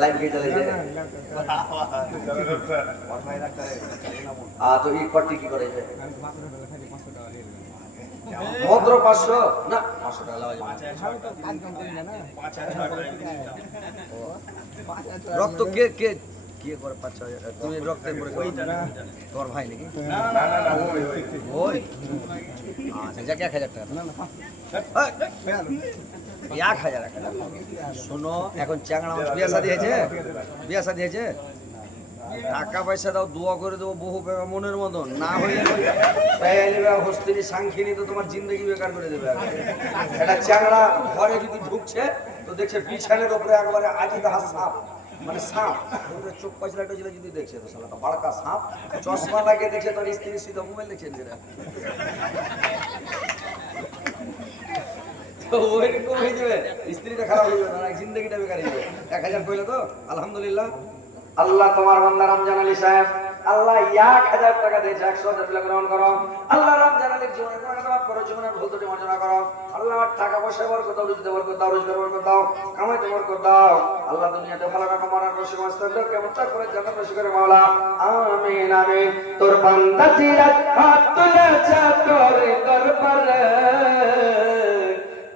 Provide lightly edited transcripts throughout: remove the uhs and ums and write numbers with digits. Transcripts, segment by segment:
Live গিয়ে চলে যায়। তো এই কটি কি করে মাত্র 500 না 500 টাকা লাগবে। রক্ত কে কে কি করে 5-6,000 তুমি রক্তে পড়ে তোর ভাই নাকি? না না না ওই আচ্ছা যাকে 1000 টাকা না না 1000 শোনো এখন চ্যাংড়া মানুষ বিয়ে শাদী হয়েছে টাকা পয়সা দাও দোয়া করে দেবো বহু মনের মতন না হইলে হস্তিনী সাংখিনী তো তোমার জিন্দগি বেকার করে দেবে। একটা চ্যাংড়া ঘরে যদি ঢুকছে তো দেখছে বিছানের ওপরে একবারে আজি তাহা সাপ মানে সাপ চোখ পয়সা যদি দেখছে তো সালাটা বাড়কা সাপ চশমা লাগিয়ে দেখছে তোর স্ত্রী সিধা মোবাইল দেখছেন যেটা ওইরকম হয়ে যাবে। স্ত্রীটা খারাপ হয়ে যাবে না জিন্দগিটা বেকার হয়ে যাবে। 1000 কইলে তো আলহামদুলিল্লাহ। আল্লাহ তোমার বান্দা রমজান আলী সাহেব আল্লাহ 1000 টাকা দিয়েছে 100 টাকা গ্রহণ করো। আল্লাহ রমজান আলীর জীবনে তোমার করো জীবনের ভুল ত্রুটি মার্জনা করো। আল্লাহ টাকা পয়সা বরকত দাও রুজিতে বরকত দাও রোজগার বরকত দাও কামাইতে বরকত দাও। আল্লাহ দুনিয়াতে ভালো রাখো মরার খুশি মস্ত দাও কেমন তারপরে জান্নাত খুশি করে মাওলা আমিন আমিন। তোর বান্দা জিরাত হাত তুলেছে তোর দরবারে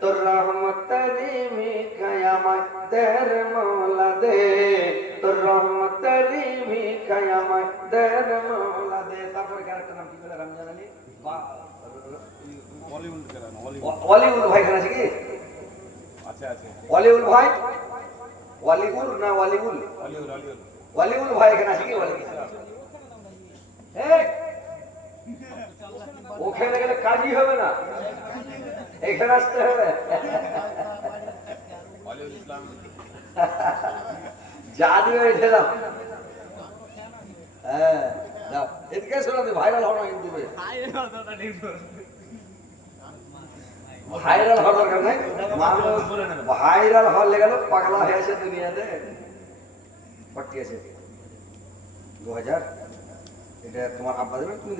তোর রহমতেরি মিখায়ামায় দের মৌলা দে তোর রহমতেরি মিখায়ামায় দের মৌলা দে। তারপরে ক্যারেক্টার নাম কি বলে রমজান আলী ওয়ালিউল ভাই খান আছে কি? আচ্ছা আছে ওয়ালিউল ভাই ওয়ালিউল না ওয়ালিউল ওয়ালিউল ভাই এখানে আছে কি? ওখানে গেলে কাজই হবে না এখানে আসতে হবে। জানি হয়েছে না হ্যাঁ এদিকে শোনাতে ভাইরাল হওয়া ইউটিউবে ভাইরাল হওয়ার দরকার নাই। মানুষ ভাইরাল হওয়ার লেগে পাগলা হয়ে আছে দুনিয়াতে। পট্টি আছে 2000 এটা তোমার আব্বা দেবে তুমি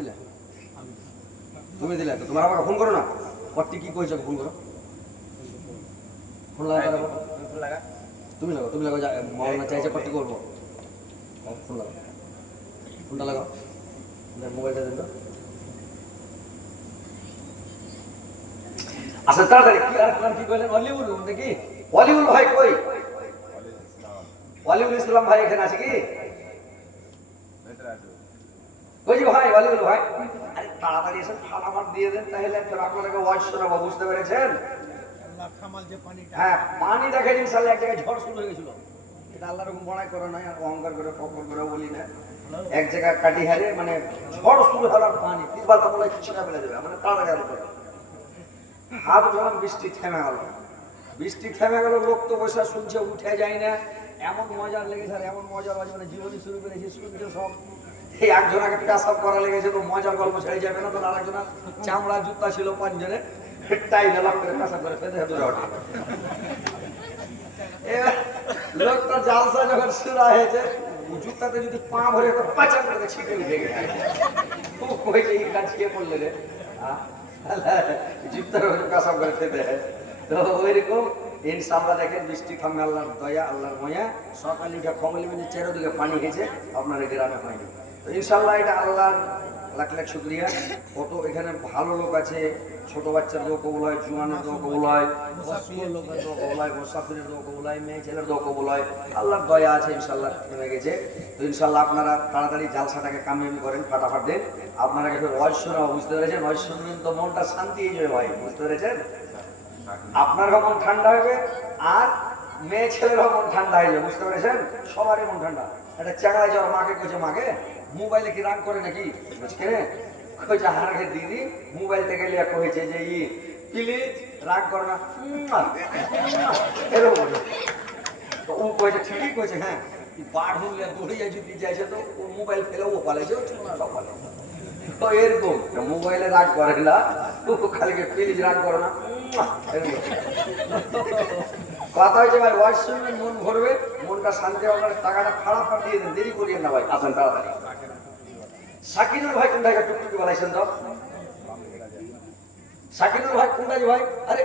দিলে তো তোমার আমাকে ফোন করো না পট্টি কি কইছো ফোন করো ফোন লাগা তুমি লাগাও মৌলানা চাইছে পট্টি করবো ফোনটা লাগাও মোবাইলটা দেন তো। আচ্ছা তাড়াতাড়ি কি আর কি কইলেন? ওয়ালিউল নাকি? ওয়ালিউল ভাই কই? ওয়ালিউল ইসলাম ভাই এখানে আছে কি? কই ভাই ওয়ালিউল ভাই আরে তাড়াতাড়ি এসে ফাটাফাট দিয়ে দেন তাহলে আপনাকে ওয়াজ শোনাবো বুঝতে পেরেছেন? হ্যাঁ পানি দেখে ইনশাআল্লাহ এক জায়গায় ঝড় শুরু হয়ে গেছিল। এটা আল্লাহর হুকুম বড়াই করা নাই আর অহংকার করে ফকর করে বলি না। এক জায়গায় কাটি হারে মানে ঝড় শুরু হওয়ার পানি তিনবার তো বলে ছিঁড়া ফেলে দেবে মানে তাড়াতাড়ি আলো করে হাত যখন বৃষ্টি থেমে গেল লোক তো বসে শুনছে উঠে যায় না। এমন মজার লেগেছে আর এমন মজার মানে জীবনী শুরু করেছি শুনছে সব। এই একজনাকে পেশাব করা লেগেছে তো মজার গল্প ছেড়ে যাবে না তো আরেকজনা চামড়া জুতা ছিল 5 জনে টাই না লাভ করে পেশাব করে ফেলে দূরে ওঠে। লোকটা জালসা যখন শুরু হয়েছে জুতাতে যদি পা ভরে তো পাঁচা করে ছিটে উঠে গেছে। কইছে এই কাজ কে করলে রে জুতার পেশাব করে ফেলে তো ওইরকম ইনশাআল্লাহ দেখেন বৃষ্টি থামে আল্লাহর দয়া আল্লাহর মায়া সকালে উঠে খমলি মিলে চারদিকে পানি গেছে আপনার গ্রামে হয়নি তো ইনশাআল্লাহ এটা আল্লাহর লাখ লাখ শুকরিয়া। কত এখানে ভালো লোক আছে ছোট বাচ্চার দোয়া কবুল হয় জুয়ানের দোয়া কবুল হয় লোকের দোয়া কবুল হয় মুসাফিরের দোয়া কবুল হয় মেয়ে ছেলের দোয়া কবুল হয় আল্লাহর দয়া আছে ইনশাআল্লাহ থেমে গেছে। তো ইনশাআল্লাহ আপনারা তাড়াতাড়ি জালসাটাকে কামিয়াবি করেন ফাটাফাট দেন। আপনারা কিছু ওয়াজ শোনাও বুঝতে পেরেছেন? ওয়াজ শুনবেন তো মনটা শান্তি হয়ে যাবে ভাই বুঝতে পেরেছেন? আপনার মন ঠান্ডা হবে আর মেয়ে ছেলের মন ঠান্ডা হয়ে যাবে বুঝতে পেরেছেন? সবারই মন ঠান্ডা। একটা চ্যাংড়ায় যাওয়ার মাকে কইছে মাকে মোবাইলে কি রাগ করে নাকি কেনে কইছে হারাকে দিদি মোবাইল থেকে লিয়া কইছে যে প্লিজ রাগ করো না এরকম তো ও কইছে ঠিকই কইছে হ্যাঁ বাড় হলে দৌড়িয়ে যদি যাইছে তো ও মোবাইল ফেলে ও পালাইছে ও চুনা সব পালাইছে তো এরকম মোবাইলে রাগ করে না ও খালি প্লিজ রাগ করো না কথা হয়েছে ভাই ওয়াজ শুনবেন মন ভরবে মনটা শান্তি হবে টাকাটা খারাপ পাঠিয়ে দেন দেরি করিয়েন না ভাই আসেন তাড়াতাড়ি। শাকিরুল ভাই কোন জায়গায় টুকটুকি বানাইছেন তো শাকিরুল ভাই কোনটা ভাই? আরে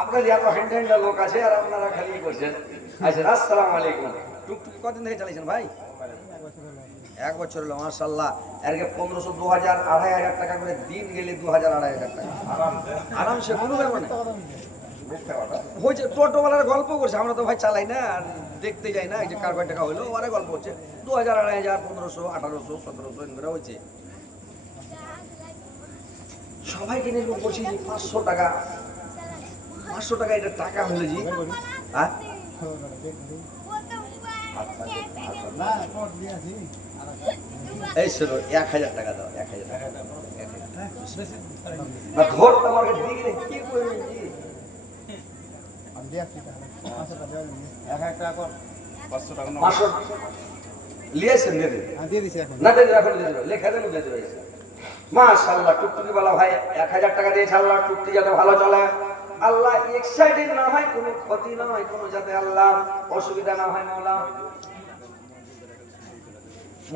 আপনার এত হ্যান্ডা লোক আছে আর আপনারা খালি করছেন। আচ্ছা, আসসালামু আলাইকুম। টুকটুকি কতদিন থেকে চালিয়েছেন ভাই? 1 বছর হলো, মাশাআল্লাহ। এরকে 1500, 2000, 2500 টাকা করে দিন গেলে 2000, 2500 টাকা আরামসে, কোনো ব্যাপার না। হয়েছে টোটোওয়ালার গল্প করছে, আমরা তো ভাই চালাই না আর দেখতে যাই না, এই যে কার কয় টাকা হলো ওরা গল্প করছে। 2000, 2500, 1500, 1800, 1700 এগুলো হয়েছে। সবাইকে নিয়ে বলছি যে 500 টাকা, 500 টাকা এটা টাকা হলো জি। হ্যাঁ এই শোনো, 1000 টাকা দাও, 1000 টাকা দাও, 1000 টাকা না ধর তোমাকে দিলে কি করবে জি? আমি দিয়ে আসি টাকা 500 টাকা দেন, 1000 টাকা কর, 500 টাকা না 500 লিয়েছেন দিয়ে দিন। হ্যাঁ দিয়ে দিছি এখন, না দিয়ে রাখুন, দিয়ে দেব, লেখা দেন, দিয়ে দেব। মাশাআল্লাহ, টুকটুকি वाला ভাই 1000 টাকা দিয়েছে। আল্লাহ টুকটুকি যাতে ভালো চলে, আল্লাহ এক্সাইটেড না হয়, কোনো ক্ষতি না হয়, কোনো যাতে আল্লাহ অসুবিধা না হয় মাওলা।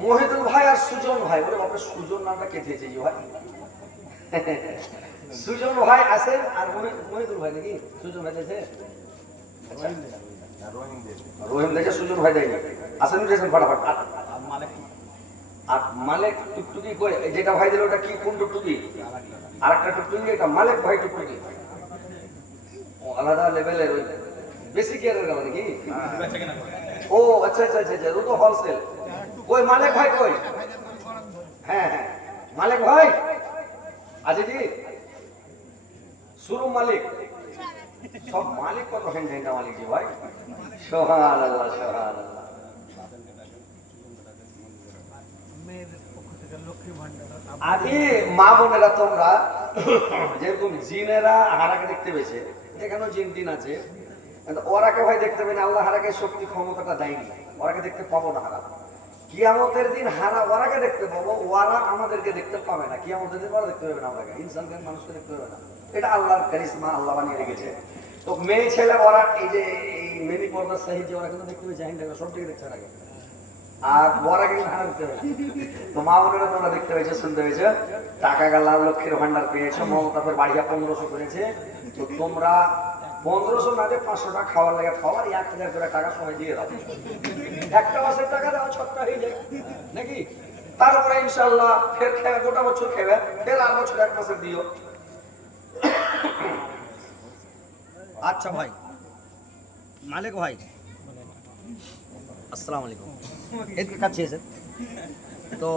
মহিদুল ভাই আর সুজন ভাই, বলে বাপরে সুজন নামটা কে দিয়েছে জি ভাই? সুজন ভাই আছেন আর মহিদুল ভাই নাকি? সুজন ভাই দিয়েছে, রহিম দিয়েছে, সুজন ভাই দেয়নি। আসেন দিয়েছেন ফটাফট। আর মালিক টুকটুকি কই, যেটা ভাই দিল ওটা কি, কোন টুকটুকি? আরেকটা টুকটুকি, এটা মালিক ভাই টুকটুকি। ও আলাদা লেভেলের, ওই বেশি কেয়ারের গেল নাকি? ও আচ্ছা আচ্ছা আচ্ছা, ও তো হোলসেল। কই মালিক ভাই কই? হ্যাঁ হ্যাঁ, মালিক ভাই আছে জি, শোরুম মালিক, সব মালিক কত হ্যান্ডা মালিক জি ভাই। সুবহানাল্লাহ, সুবহানাল্লাহ। আরে মা বোনেরা, তোমরা যেরকম জিনেরা হারাকে দেখতে পেয়েছে, এখানেও জিন টিন আছে, ওরাকে ভাই দেখতে পাই না। আল্লাহ হারাকে শক্তি ক্ষমতাটা দেয়নি, ওরাকে দেখতে পাবো না। হারা কিয়ামতের দিন হারা ওরাকে দেখতে পাবো, ওরা আমাদেরকে দেখতে পাবে না। কিয়ামতের দিন ওরা দেখতে পাবে না আমাদেরকে, ইনসানকে, মানুষকে দেখতে পাবে না। এটা আল্লাহর কারিশমা, আল্লাহ বানিয়ে রেখেছে। তো মেয়ে ছেলে ওরা এই যে এই মেনি পর্দা সাহিদ, ওরা কিন্তু দেখতে পেয়েছে, হ্যান্ড সব দিকে দেখছে আগে, আর ওরা কিন্তু হারা দেখতে পেয়েছে। তো মা বোনেরা তোমরা দেখতে পেয়েছো, শুনতে পেয়েছো, টাকা গাল্লা লক্ষ্মীর ভান্ডার পেয়েছো, মমতাদের বাড়িয়া 1500 করেছে। তো তোমরা 1500 না দিয়ে 500 টাকা খাওয়ার লাগে খাওয়ার, 1000 করে টাকা সময় দিয়ে দাও। একটা মাসের টাকা দাও, 6টা হয়ে যায় নাকি? তারপরে ইনশাআল্লাহ ফের খেয়ে গোটা বছর খেবে, ফের আর বছর 1 মাসের দিও। আচ্ছা ভাই মালিক ভাই, আসসালামু আলাইকুম। এদিকে কাছে এসে, তো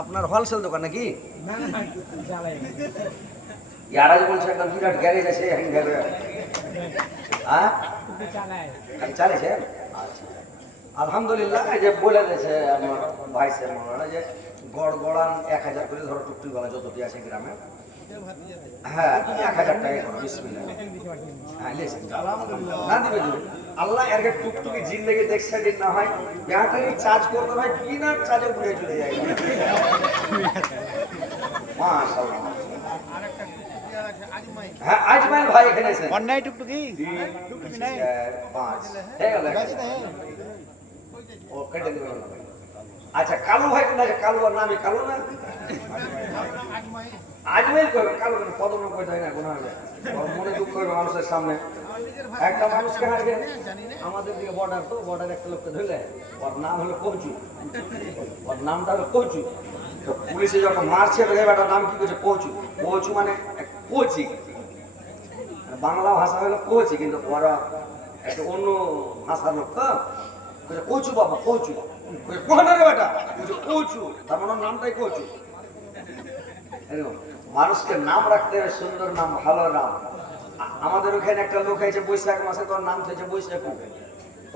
আপনার হোলসেল দোকান নাকি? ইয়ারা যে বলছে একটা বিরাট গ্যারেজ আছে, হ্যাঁ চালিয়েছে। আচ্ছা আলহামদুলিল্লাহ, এই যে বলে দিয়েছে আমার ভাই সাহেব যে গড় গড়ান 1000 করে ধরো, টুকটুকি वाला যতটি আছে গ্রামে, হ্যাঁ 1000 টাকা করো, বিসমিল্লাহ। হ্যাঁ লেসেন না দিবে দিবে। আল্লাহ এর টুকটুকি জিন্দেগি দেখছে দিন না হয়, ব্যাটারি চার্জ করতে হয়, বিনা চার্জে ঘুরে চলে যায়। মাশাআল্লাহ। হ্যাঁ আজমাইল ভাই এখানে আছে, অন্যায় টুকটুকি টুকটুকি নাই, 5 হয়ে গেল। ও কেটে দিল। আচ্ছা কালু ভাই কোন আছে? কালু আর নামে কালু না, আজমাইল কই? কালু কেন পদম কই দেয় না, কোন হবে মনে দুঃখ হবে মানুষের সামনে। একটা মানুষকে আগে আমাদের দিকে বর্ডার, তো বর্ডার একটা লোককে ধরলে, ওর নাম হলো কচু, ওর নামটা হলো কচু। তো পুলিশে যখন মারছে, তো এবারটার নাম কি করছে? কচু। কচু মানে কোচি, বাংলা ভাষা হলো কোচি, কিন্তু ওরা একটা অন্য ভাষার লোক, তো কচু বাবা, কচু কোহানা রে বেটা, কচু, তার মানে নামটাই কচু। মানুষকে নাম রাখতে হবে, সুন্দর নাম, ভালো নাম। আমাদের ওখানে একটা লোক আছে বৈশাখ মাসে, তোর নাম হয়েছে বৈশাখু,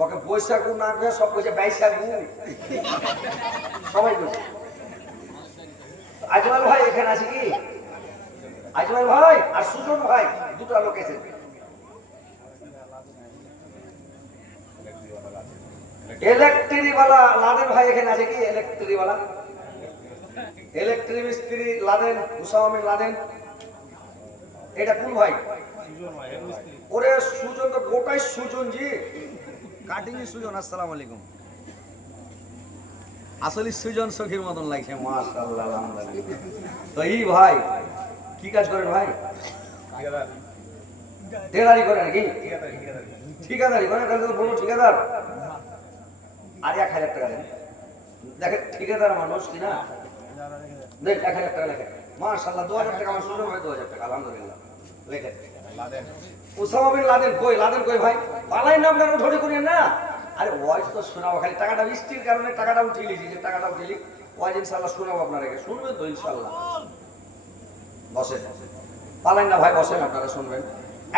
ওকে বৈশাখু না করে সব কইছে বাইশাখু, সবাই কইছে। আজমাল ভাই এখানে আছে কি? আজমাল ভাই আর সুজন ভাই, দুটা লোক আছে। ইলেকট্রিক वाला লাদেন ভাই এখানে আছে কি? ইলেকট্রিক वाला, ইলেকট্রিক মিস্ত্রি লাদেন, উসামা লাদেন, এটা কোন ভাই? সুজন ভাই। ওরে সুজন তো গোটাই সুজন জি, কাটিং সুজন। আসসালামু আলাইকুম। আসলে সুজন সখীর মতন লাগছে, মাশাআল্লাহ আলহামদুলিল্লাহ। তো এই ভাই কি কাজ করেন ভাই? টেলারি করে নাকি ঠিকাদারি করে, তাহলে তো বলবো ঠিকাদার। আর 1000 টাকা দেন, দেখেন ঠিকাদার মানুষ কিনা, দেখ 1000 টাকা লেখেন। মাশাআল্লাহ 2000 টাকা আমার শুরু হয়, 2000 টাকা আলহামদুলিল্লাহ লেখেন। ওসামা বিন লাদেন কই, লাদেন কই ভাই, পালাই না আপনারা উঠে করেন না। আরে ওয়াইজ তো শোনাবো, খালি টাকাটা বৃষ্টির কারণে টাকাটা উঠিয়ে লিখি, যে টাকাটা উঠিয়ে লিখ, ওয়াইজ ইনশাআল্লাহ শোনাবো আপনাদেরকে, শুনবেন তো ইনশাআল্লাহ। বসেন, পালাই না ভাই, বসেন আপনারা শুনবেন।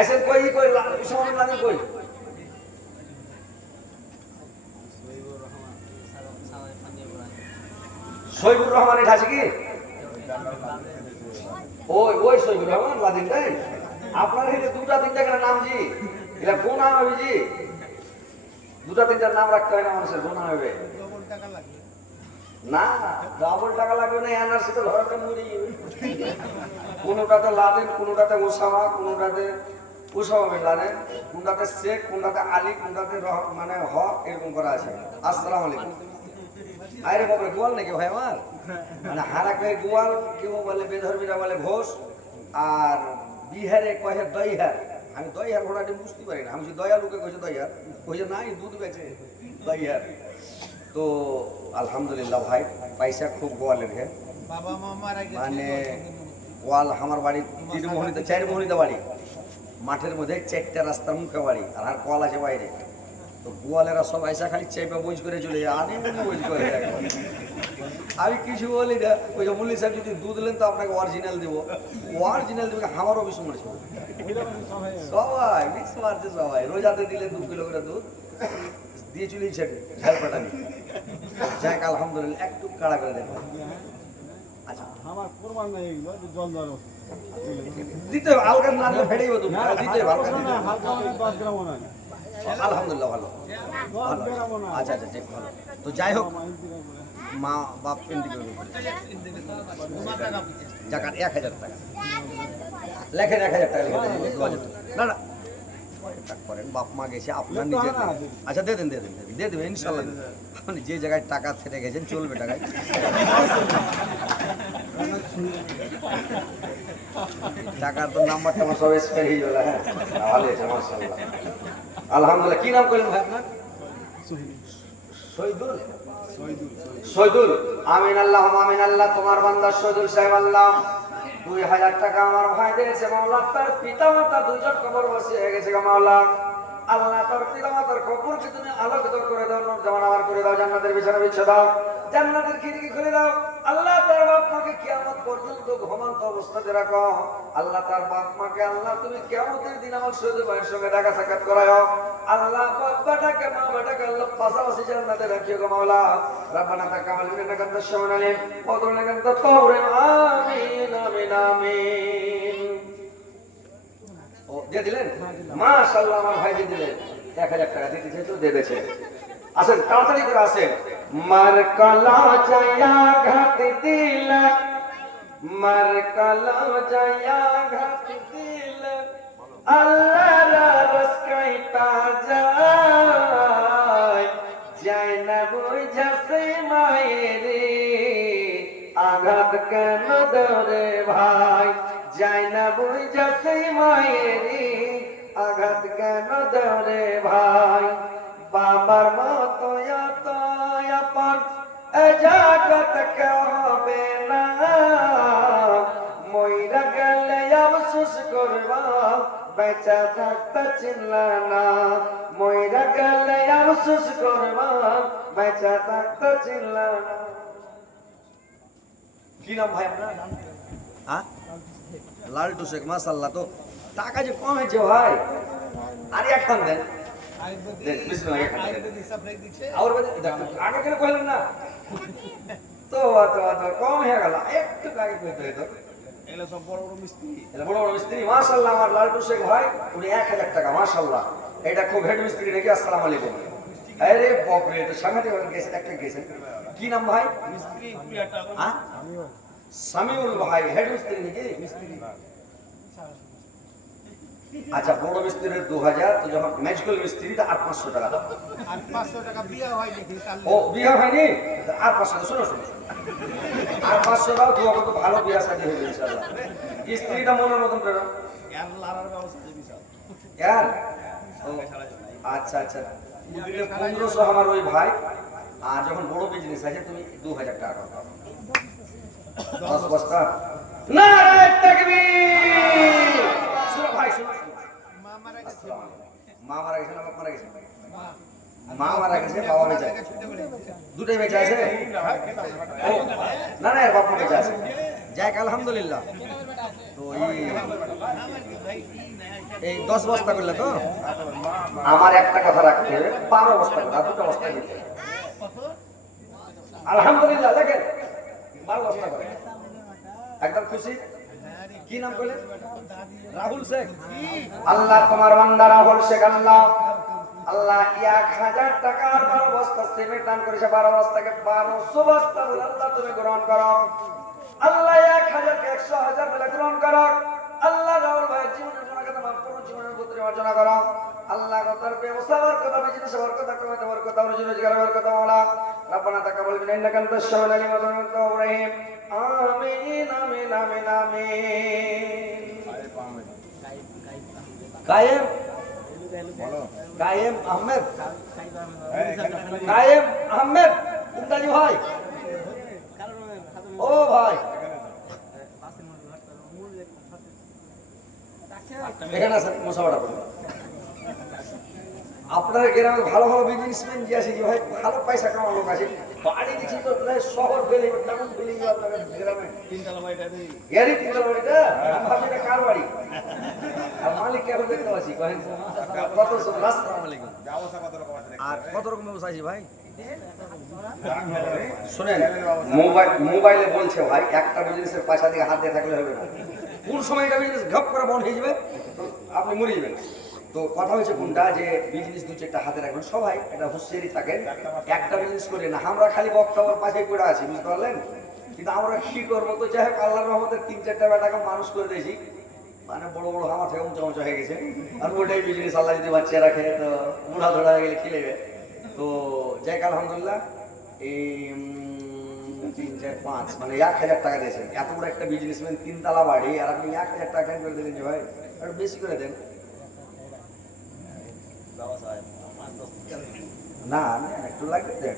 আসেন কই কই ওসামা বিন লাদেন কই? শহীদুর রহমান এটা আছে কি? ওই ওই শহীদুর রহমান লাদেন তাই? আপনার এখানে দুটা তিনটা করে নাম জি, এটা কোন নাম হবে জি? দুটা তিনটার নাম রাখতে হয় না মানুষের, কোন নাম হবে? না ডাবল টাকা লাগবে না, এনআরসি তো ধরাটা মরে যাবে। কোনোটাতে লাদেন, কোনোটাতে ওসামা, কোনোটাতে ওসামা বিন লাদেন, কোনটাতে শেখ, কোনটাতে আলী, কোনটাতে মানে হক, এরকম করা আছে। আসসালামু আলাইকুম। আরে বাবা গোয়াল নাকি ভাই আমার? মানে হারাকে গোয়াল, কেউ বলে বেধর্মীরা বলে ঘোষ, আর বিহারে কয়ে দইহার। আমি দইহার ঘোড়াটি বুঝতে পারি না, আমি যে দয়ালুকে কইছে দইহার, কইছে নাই দুধ বেচে দইহার। তো আলহামদুলিল্লাহ ভাই পয়সা খুব গোয়ালের হে, মানে গোয়াল আমার বাড়ি 3 মোহনীতে 4 মোহনীতে বাড়ি, মাঠের মধ্যে 4টা রাস্তার মুখে বাড়ি, আর কল আছে বাইরে। তো গোয়ালেরা সব আইসা খালি চেপে বুঝ করে চলে যায়, আমি বুঝ করে। আমি কিছু বলি না, ওই যে মুল্লি সাহেব যদি দুধ নেন তো আপনাকে অরিজিনাল দেবো, অরিজিনাল দেবো, আমারও বিষ মারছে সবাই, বিষ মারছে সবাই। রোজাতে দিলে 2 কিলো করে দুধ দিয়ে চলেছে ঝাল পাটানি। যাক আলহামদুলিল্লাহ, একটু কাড়া করে দেন। আচ্ছা আমার প্রমাণ নাই, এগুলো জল জল দিতে হবে, আলগা না দিলে ফেটেই দুধ, দিতে হবে, হালকা দিতে হবে। হালকা 10 গ্রাম নয়, আলহামদুলিল্লাহ ভালো, 10 গ্রাম নয়। আচ্ছা আচ্ছা ঠিক ভালো। তো যাই হোক, মা বাপ পেন্টি করে জাকাত 1000 টাকা লেখেন, 1000 টাকা লিখে দেন, 2000 টাকা না না টাকা করেন, বাপ মা গেছে আপনার নিজের। আচ্ছা দিয়ে দেন, দিয়ে দেন, দিয়ে দেবেন ইনশাল্লাহ। আপনি যে জায়গায় টাকা ফেলে গেছেন চলবে টাকায়। টাকার তো নাম্বার টাম্বার সব স্পেয়ার হয়ে গেল। হ্যাঁ ভালো আছে মাশাআল্লাহ আলহামদুলিল্লাহ। কি নাম করলেন ভাই আপনার? শহীদুল। শহীদুল আমিন আল্লাহ আমিন আল্লাহ। তোমার বান্দা শহীদুল সাহেব আল্লাহ 2000 টাকা আমার ভাই দিয়েছে মাওলা। তার পিতা মাতা দুজন কবর বসিয়ে গেছে গো মাওলা। আল্লাহ তার পিতা মাতার কবরকে তুমি আলোকিত করে দাও, নূর জামান আমার করে দাও, জান্নাতের বিছানা বিছিয়ে দাও, জান্নাতের খিড়কি খুলে দাও। আল্লাহ তার বাপ মাকে কিয়ামত পর্যন্ত ঘুমন্ত অবস্থাতে রাখো। আল্লাহ তার বাপ মাকে আল্লাহ তুমি কিয়ামতের দিন আমার শহীদ ভাইয়ের সঙ্গে দেখা সাক্ষাৎ করায়ো। আল্লাহ বাপ বেটাকে মা বেটাকে আল্লাহ পাশাপাশি জান্নাতে রাখিও গো মাওলা। রব্বানা তাকাব্বাল মিন্না ইন্নাকা আনতাস সামিউল আলিম ওয়া তুব আলাইনা আনতাত তাওয়াবুর আমিন আমিন আমিন। ও দিয়ে দিলেন মাশাআল্লাহ, আমার ভাই দিয়ে দিলেন 1000 টাকা দিতে চাই তো দিয়ে দিয়েছে। আসেন তাড়াতাড়ি করে আসেন। মার কালা জায়া ঘাত দিল, মার কালা জায়া ঘাত দিল, আল্লাহ রসকাইতা যায়, যায় না বুঝাছে মায়েরে আঘাত কেন দরে ভাই, যায় না বুঝাছে মায়েরে আঘাত কেন দরে ভাই। বাবার মতো এত আপন জগৎ কেউ হবে না, মইরা গেলে আফসোস করবা বেঁচে থাকতে চিনলা না, মইরা গেলে আফসোস করবা বেঁচে থাকতে চিনলা না। কি নাম ভাই আপনার? হ্যাঁ লালটু শেখ। মাশাআল্লাহ। তো টাকা যে কম হয়েছে ভাই, আর এখন দেন আগে কেন কইলেন না? তো কম হয়ে গেল, একটু আগে কইতে হইতো। এগুলো সব বড় বড় মিস্ত্রি, বড় বড় মিস্ত্রি। মাশাআল্লাহ আমার লালটু শেখ ভাই উনি 1000 টাকা মাশাআল্লাহ। এটা খুব হেড মিস্ত্রি নাকি? আসসালামু আলাইকুম। আরে বাপ রে, তো সাংঘাতিক গেছেন, একটা গেছেন। কি নাম ভাই? মিস্ত্রি 20 টাকা। হ্যাঁ সামিউল ভাই হেড মিস্ত্রি নাকি? আচ্ছা বড় মিস্ত্রির 2000, তো যখন ম্যাজিক্যাল মিস্ত্রি তো 800 টাকা দাও। আর 500 টাকা বিয়া হয় নাকি? ও বিয়ে হয়নি আর 500, শোনো শোনো আর 500 দাও, তোমাকে তো ভালো বিয়া শাদী হবে ইনশাআল্লাহ। স্ত্রীটা মনের মতন করো, এর লারার ব্যবস্থা আছে বিশাল। यार আচ্ছা আচ্ছা দিলে 1500 আমার ওই ভাই আর যখন বড় বিজনেস আছে তুমি 2000 টাকা দাও 10 বস্তা নারে তাকবীর শুনো ভাই শুনো মা মারা গেছে। মা মারা গেছে না বাপ মারা গেছে মা মারা গেছে বাবা বেঁচে আছে দুটোই বেঁচে আছে ও না না এর বাপ মা বেঁচে আছে যাক আলহামদুলিল্লাহ তো এই 10 বস্তা করলে তো আমার একটা কথা রাখতে হবে 12 বস্তা করে দুটো বস্তা দিতে আলহামদুলিল্লাহ দেখেন 12 বস্তা করে একদম খুশি কি নাম বললেন রাহুল শেখ আল্লাহ তোমার বান্দা রাহুল শেখ আল্লাহ আল্লাহ 1000 টাকার 12 বস্তা সিমেন্ট দান করেছে 12 বস্তাকে 1200 বস্তা বলে আল্লাহ তুমি গ্রহণ করো আল্লাহ 1000 কে 100,000 বলে গ্রহণ করো আল্লাহ রাহুল ভাইয়ের জীবনের গুনাহকে মাফ করো জীবনের পুত্রে অর্জনা করো আল্লাহ তার ব্যবসার কথা বিজনেস বরকত কমাতে বরকত রুজি রোজগার বরকত মাওলা রব্বানা তাকাব্বাল মিন্না ইন্নাকা আনতাস সামিউল আলিম ওয়া আনতা আত-তাওয়াবুর রহিম আমিন আমিন আমিন আমিন কায়েম কায়েম আহমেদ কায়েম আহমেদ ইন্দাজি ভাই ও ভাই এখানে আছে মশাবাড়া করুন আপনার গ্রামে ভালো ভালো বিজনেসম্যান যে আছে কি ভাই ভালো পয়সা কামানো লোক আছে বাড়ি দিচ্ছি তো প্রায় শহর ফেলে কেমন ফেলে আপনাদের গ্রামে তিনতলা বাড়িটা নেই। এরই তিনতলা বাড়িটা আমি ভাবছি এটা কার বাড়ি আর মালিক কেমন দেখতে পাচ্ছি কহেন কত আসসালামু আলাইকুম আর কত রকম ব্যবসা আছে ভাই শুনেন মোবাইলে বলছে ভাই একটা বিজনেসের পয়সা দিকে হাত দিয়ে থাকলে হবে না কোন সময় এটা বিজনেস ঘপ করে বন্ধ হয়ে যাবে আপনি মরে যাবেন তো কথা হচ্ছে কোনটা যে বিজনেস দু চারটা হাতে রাখবেন সবাই এটা হুঁশিয়ারি থাকেন একটা বিজনেস করে না আমরা খালি বক্তব্যের পাশে পড়ে আছি বুঝতে পারলেন কিন্তু আমরা কি করবো তো যাই হোক আল্লাহর রহমতে 3-4টা বেটাকে মানুষ করে দিয়েছি মানে বড় বড় আমার থেকে উঁচা উঁচা হয়ে গেছে আর ওটাই বিজনেস আল্লাহ যদি বাচ্চা রাখে তো বুড়া ধরা হয়ে গেলে খেলেবে তো যাই আলহামদুলিল্লাহ এই 3, 4, 5 মানে 1000 টাকা দিয়েছেন এত বড় একটা বিজনেসম্যান 3 তলা বাড়ি আর আপনি 1000 টাকা করে দিলেন যে ভাই একটু বেশি করে দেন না না একটু লাগবে দেন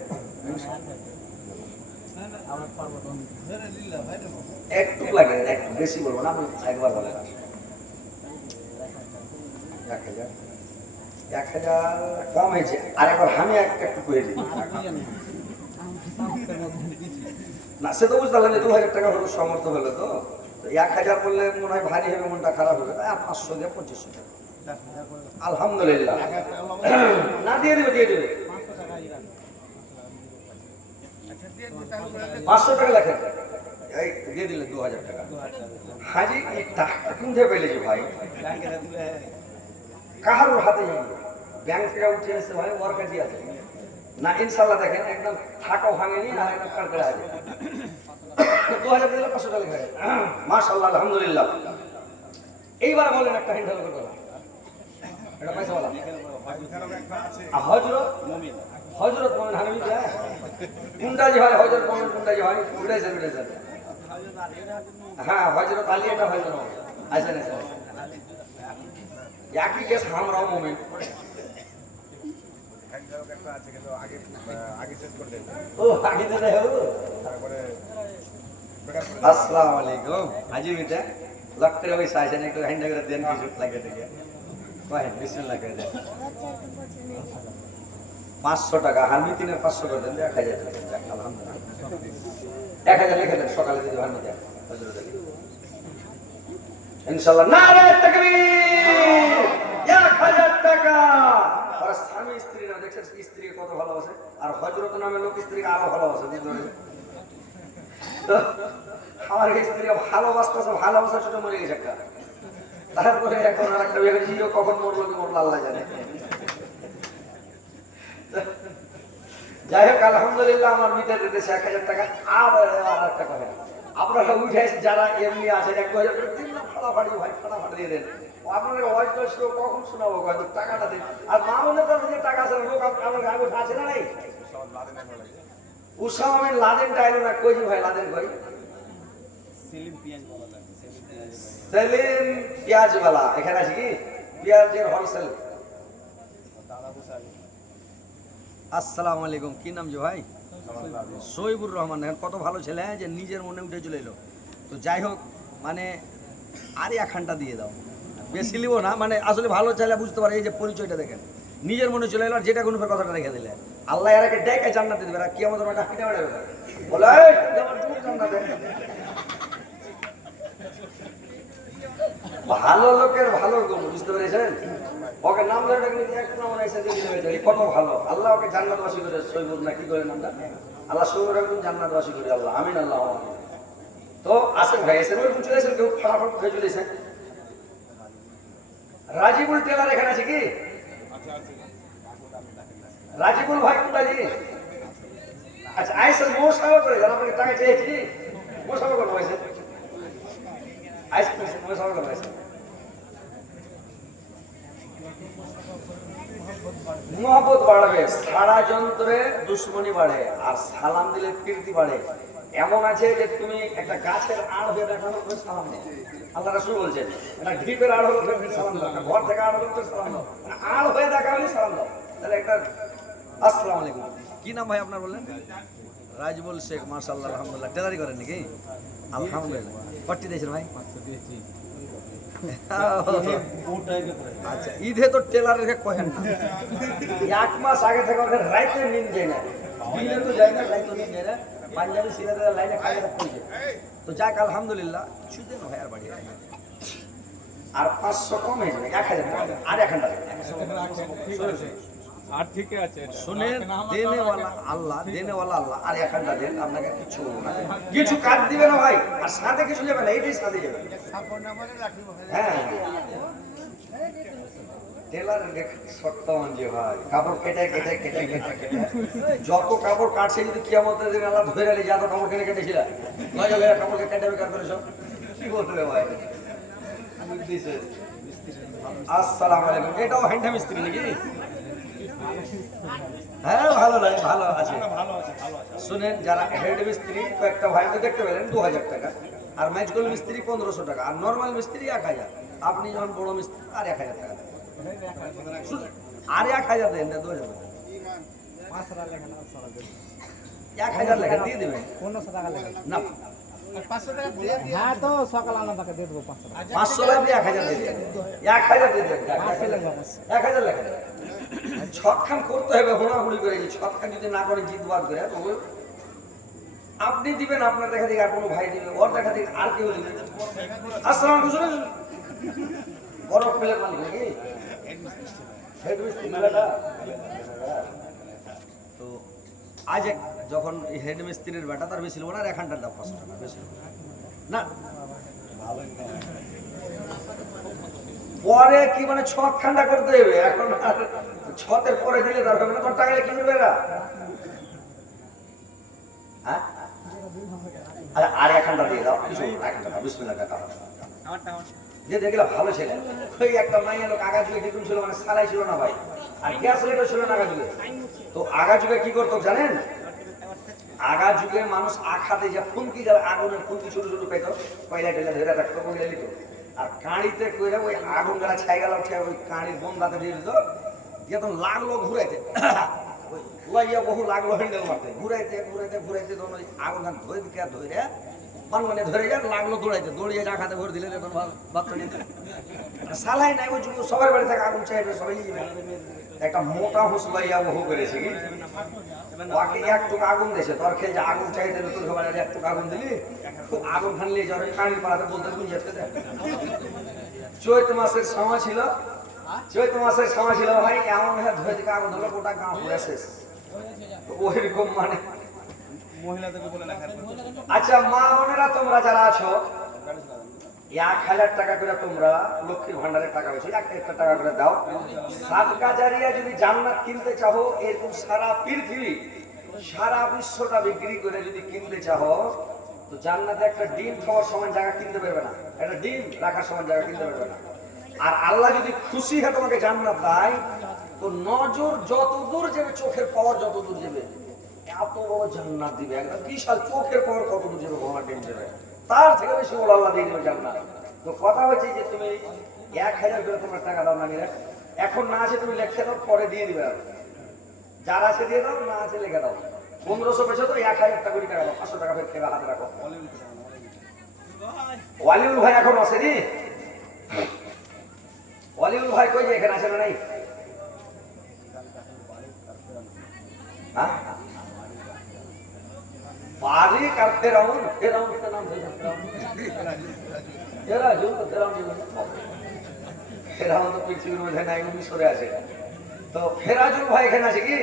একটু লাগে একটু বেশি বলবো না আমি একবার বলে 1000 কম হয়েছে আর একবার আমি একটু করে দিই না সে তো বুঝতে পারলাম যে 2000 টাকা হলো সমর্থ হলো তো 1000 বললে মনে হয় ভারী হবে মনটা খারাপ হবে 500 দিয়ে 2500 টাকা আলহামদুলিল্লাহ না দিয়ে দেবে 500 টাকা লেখেন এই দিয়ে দিলে 2000 টাকা হাজি এই টাকা কোনটা পেলে যে ভাই কাহার হাতে ব্যাংক থেকে উঠে এসে ভাই ওর কাছে আছে না ইনশাআল্লাহ দেখেন একদম থাকাও ভাঙেনি আর একদম কারকারে আছে 2000 দিলে 500 টাকা লেখা মাশাআল্লাহ আলহামদুলিল্লাহ এইবার বলেন একটা হ্যান্ডেল করে দাও এটা পয়সা वाला হযরত মুমিন হযরত মুমিন হানবি যায় কোনটা যে হয় হযরত মুমিন কোনটা যে হয় উড়াইছে হ্যাঁ হযরত আলী এটা হয় না আচ্ছা না একই কেস আমরাও মুমিন ও আগে তো দেও আসসালামু আলাইকুম হাজি মিতা লক্ষ্যের ওই সাইজেন একটু হ্যান্ডেল করে দেন কিছু লাগে দেখে কহেন বিসমিল্লাহ করে দেন 500 টাকা হালমি তিনের 500 করে দেন 1000 টাকা আলহামদুলিল্লাহ 1000 লিখে দেন সকালে দিতে হালমি দেন হযরত ইনশাআল্লাহ নারে তাকবীর 1000 টাকা আর স্বামী স্ত্রী না দেখছেন স্ত্রী কত ভালোবাসে আর হযরত নামে লোক স্ত্রীকে আরো ভালোবাসে বুঝলেন আমার স্ত্রী ভালোবাসতেছে ভালোবাসার ছোট মরে গেছে একটা তারপরে এখন আর একটা বিয়ে করেছি কখন মরলো কি মরলো আল্লাহ জানে যাই হোক আলহামদুলিল্লাহ আমার ভিতরে দিতেছে 1000 টাকা আর একটা কথা আপনারা উঠে যারা এমনি আছেন 1000 করে 3 লাখ ফাটাফাটি ভাই ফাটাফাটি দিয়ে দেন আপনাদের ওয়াইজ তো কখন শোনাবো কত টাকাটা দিন আর মা মনে করেন যে টাকা আছে লোক আমার গায়ে আছে না নাই উসামা বিন লাদেন টাইলো না কই ভাই লাদেন ভাই সেলিম পিয়াজ বলা লাগে সেলিম পেঁয়াজওয়ালা এখানে আছে কি পেঁয়াজের হোলসেল। আসসালামু আলাইকুম, কি নাম যে ভাই? সহিবুর রহমান। দেখেন কত ভালো ছেলে, যে নিজের মনে উঠে চলে এলো। তো যাই হোক, মানে আর একখানটা দিয়ে দাও, বেশি লিবো না, মানে আসলে ভালো চাইলে বুঝতে পারে। এই যে পরিচয়টা দেখেন, নিজের মনে চলে এলো, আর যেটা কোনো কথাটা রেখে দিলে আল্লাহ এরাকে ডেকে জান্নাতে দেবে। আর কি আমাদের ওটা হাঁটে বেড়াবে বলে এই, আমার জোর জান্নাতে। ভালো লোকের ভালো গুণ বুঝতে পেরেছেন। ওকে নাম ধরে ডাকলে একটু নাম এসে দিয়ে দিলে কত ভালো। আল্লাহ ওকে জান্নাতবাসী করে, সৈবুর না কি করে নামটা, আল্লাহ সৈবুর একদম জান্নাতবাসী করে। আল্লাহ আমিন, আল্লাহ আমিন। তো আসেন ভাই, এসে ওরকম চলে এসেন, কেউ ফটাফট হয়ে চলে এসেন। রাজিবুল টেলার এখানে আছে কি? রাজিবুল ভাই কোথায় জি? আচ্ছা আইসেন, মোসাফা করে যান, আপনাকে টাকা চেয়েছি, মোসাফা করবো আইসেন, আইসেন মোসাফা করবো আইসেন। মহব্বত বাড়বে, সারা যন্ত্রে দুশ্মনী বাড়ে, আর সালাম দিলে কীর্তি বাড়ে। এমন আছে যে তুমি একটা গাছের আড় হয়ে দেখানো করে সালাম দাও। আল্লাহ রাসূল বলছেন, একটা ঢিপের আড় হলে সালাম দাও, একটা ঘর থেকে আড় হলে সালাম দাও, আড় হয়ে দেখা হলে সালাম দাও। তাহলে একটা আসসালামু আলাইকুম। কি নাম ভাই আপনার বললেন? রাজবুল শেখ, মাশাআল্লাহ, আলহামদুলিল্লাহ। টেলারি করেন নাকি? আলহামদুলিল্লাহ। কটি দিয়েছেন ভাই? আচ্ছা, ঈদে তো টেলারের কহেন না, এক মাস আগে থেকে ওদের রাইতে নিন যায় না, দিনে তো যায় না, রাইতে নিন যায় না। পাঞ্জাবি সিলেটের লাইনে খাইয়ে পড়ছে। তো যাক আলহামদুলিল্লাহ, কিছুদিন ভাই আর বাড়ি আর 500 কম হয়ে যাবে, 1000 আর 1000 আর ঠিক আছে শুনেন, দেনেওয়ালা আল্লাহ, দেনেওয়ালা আল্লাহ, আর 1000 দেন, আপনাকে কিছু বলবো না, কিছু কাট দিবে না ভাই, আর সাথে কিছু যাবে না, এইটাই সাথে যাবে। হ্যাঁ, টেলার সত্যবান যে ভাই, কাপড় কেটে কেটে কেটে কেটে কেটে যত কাপড় কাটছে, যদি কিয়ামতের দিন আল্লাহ ধরে আলে যত কাপড় কেটে কেটেছিল, কাপড়কে কেটে বেকার করে সব কি বলবে ভাই। আসসালামু আলাইকুম। এটাও হ্যান্ড মিস্ত্রি নাকি? হ্যাঁ, ভালো লাগে, ভালো আছে। শুনেন, যারা হেড মিস্ত্রি কয়েকটা ভাই দেখতে পেলেন 2000 টাকা, আর ম্যাচগোল মিস্ত্রি 1500 টাকা, আর নর্মাল মিস্ত্রি 1000। আপনি যখন বড় মিস্ত্রি আর 1000 টাকা দেন, আর 1000 দেন, 2000 1000 লেখা দিয়ে দেবেন না, 500 টাকা দিয়ে হ্যাঁ, তো সকাল আনা টাকা দিয়ে দেবো। 500 লাখ দিয়ে 1000 দিয়ে দেন, 1000 দিয়ে দেন, 1000 লেখা ছটখান করতে হবে, হোনাহুড়ি করে। ছটখান যদি না করে জিতবার করে, তবে আপনি দিবেন, আপনার দেখা দিকে আর কোনো ভাই দিবে, ওর দেখা দিকে আর কেউ দিবে। আসসালামু আলাইকুম। বরফ পেলে পানি নাকি হেড মিস্ত্রি মেলাটা? তো আজ যখন হেড মিস্ত্রির বেটা, তার বেশি নেবো না, আর 1000 দাও, 500 টাকা বেশি না। পরে কি মানে ছটখান্ডা করতে হবে, এখন আর ছতের পরে দিলে দরকার না, তোর টাকা কি করবে এরা? হ্যাঁ, আর 1000 দিয়ে দাও, কিছু 1000 টাকা, বিসমিল্লাহ টাকা যে দেখলে ভালো ছেলে। ওই একটা মাইয়া লোক আগা যুগে দেখুন ছিল, মানে সালাই ছিল না ভাই, আর গ্যাস লেটও ছিল না আগা যুগে। তো আগা যুগে কি করতো জানেন? আগা যুগে মানুষ আখাতে যে ফুলকি, যারা আগুনের ফুলকি ছোট ছোট পেত, কয়লা টেলা ধরে রাখতো, কয়লা লিত, আর কাঁড়িতে করে ওই আগুন গালা ছাই গেলা উঠে ওই কাঁড়ির বন্ধাতে দিয়ে দিত, দিয়ে তখন লাগলো ঘুরাইতে, লাইয়া বহু লাগলো হ্যান্ডেল মারতে, ঘুরাইতে ঘুরাইতে ঘুরাইতে, তখন ওই আগুন গান ধরে দিকে ধরে মানে ধরে যান, লাগলো দৌড়াইতে, দৌড়িয়ে যা খাতে ভরে দিলে তখন বাচ্চা নিতে সালাই নাই। ওই যুগ সবার বাড়ি থেকে আগুন চাইবে, সবাই নিয়ে যাবে। একটা মোটা হুসলাইয়া বহু করেছে কি, ওকে একটুকু আগুন দিয়েছে, তোর খেয়ে যে আগুন চাইতে তোর সবার একটুকু আগুন দিলি, খুব আগুন খানলে জ্বরে কানির পাড়াতে বলতে তুমি যেতে দেয়। চৈত মাসের সময় ছিল, চৈত মাসের সময় ছিল ভাই, এমন হ্যাঁ ধরে দিকে আগুন ধরলো, গোটা গাঁ পুরে শেষ। ওইরকম মানে মহিলাদেরকে বলে লেখা। আচ্ছা মা বোনেরা, তোমরা যারা আছো, 1000 টাকা করে তোমরা লক্ষ্মীর ভান্ডারের টাকা হয়েছে, 1 টাকা করে দাও। সাদকা জারিয়া যদি জান্নাত কিনতে চাও, এরকম সারা পৃথিবী, সারা বিশ্বটা বিক্রি করে যদি কিনতে চাও, তো জান্নাতে একটা ডিম খাওয়ার সময় জায়গা কিনতে পারবে না, একটা ডিম রাখার সময় জায়গা কিনতে পারবে না। আর আল্লাহ যদি খুশি হয় তোমাকে জান্নাত দেয়, তো নজর যতদূর যাবে, চোখের পাওয়ার যতদূর যাবে, এত বড় জান্নাত দিবে, একদম বিশাল। চোখের পাওয়ার কতদূর যাবে, ভগবান টেন যাবে, তার থেকে বেশি বড় আল্লাহ দিয়ে দেবে জান্নাত। তো কথা হচ্ছে যে তুমি 1000 করে তোমরা টাকা দাও না নিলে, এখন না আছে তুমি লেখে দাও, পরে দিয়ে দিবে। আর যার আছে দিয়ে দাও, না আছে লিখে দাও। 1500 পেয়েছো তো 1000 টাকা করে টাকা দাও, 500 টাকা ফের খেয়ে হাতে রাখো। ওয়ালিউল ভাই এখন আছে নি? ওয়ালিউল ভাই কই যে এখানে আছে না নাই? হ্যাঁ বাড়ি আর ফেরাউন নাম ফেরাউন তো পৃথিবীর মধ্যে নাই, মিশরে আছে। তো ফেরাজুল ভাই এখানে আছে কি?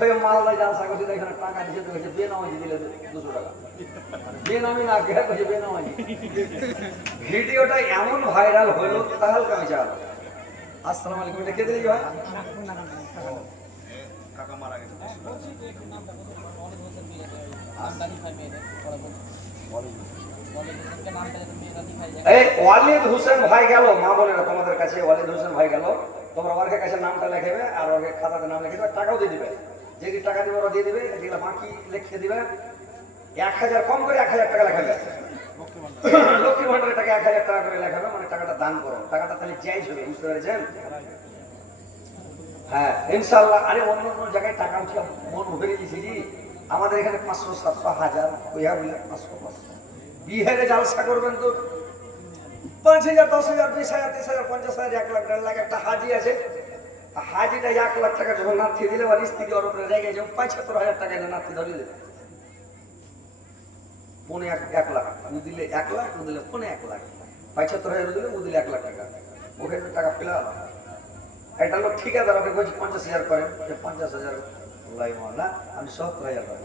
ওই মালদা জালসা করছে, এখানে টাকা দিছে, তো হচ্ছে বেনামাজি দিলে 200 টাকা। বেনামি না কে করছে, বেনামাজি। ভিডিওটা এমন ভাইরাল হলো, তাহলে আমি চাল। আসসালামু আলাইকুম, এটা কে দিলি ভাই? কাকা মারা গেছে। এই ওয়ালিদ হোসেন ভাই গেল, মা বোনেরা তোমাদের কাছে ওয়ালিদ হোসেন ভাই গেল, তোমরা ওর কাছে নামটা লেখাবে আর ওর খাতাতে নাম লিখে দেবে, টাকাও দিয়ে দিবে। যে কি টাকা দিবে ওরা দিয়ে দিবে, যেগুলো বাকি লিখে দিবে। 1000 কম করে 1000 টাকা লেখাবে। লক্ষ্মী ভান্ডারের টাকা 1000 টাকা করে লেখাবে, মানে টাকাটা দান করো। টাকাটা তাহলে যাই হবে, বুঝতে পেরেছেন? হ্যাঁ ইনশাআল্লাহ। আরে অন্য অন্য জায়গায় টাকা উঠে মন ভরে দিয়েছি জি, আমাদের এখানে 500, 700, 1000 কইয়া বলে 500। বিহারে জালসা করবেন তো 5000, 10000, 20000, 30000, 50000, 1 লাখ, 1.5 লাখ। একটা হাজি আছে, হাজিটা 1 লাখ টাকা যখন নাথি দিলে আর স্ত্রী ওর উপরে রেগে যাও, 75,000 টাকা এনে নাথি ধরিয়ে দেবে। পনে 1 লাখ, ও দিলে 1 লাখ, ও দিলে পনে 1 লাখ। 75,000 দিলে, ও দিলে 1 লাখ টাকা। ওখানে টাকা পেলা একটা লোক ঠিকাদার, ওকে বলছি 50,000 করেন, 50,000 না, আমি 70,000 করেন।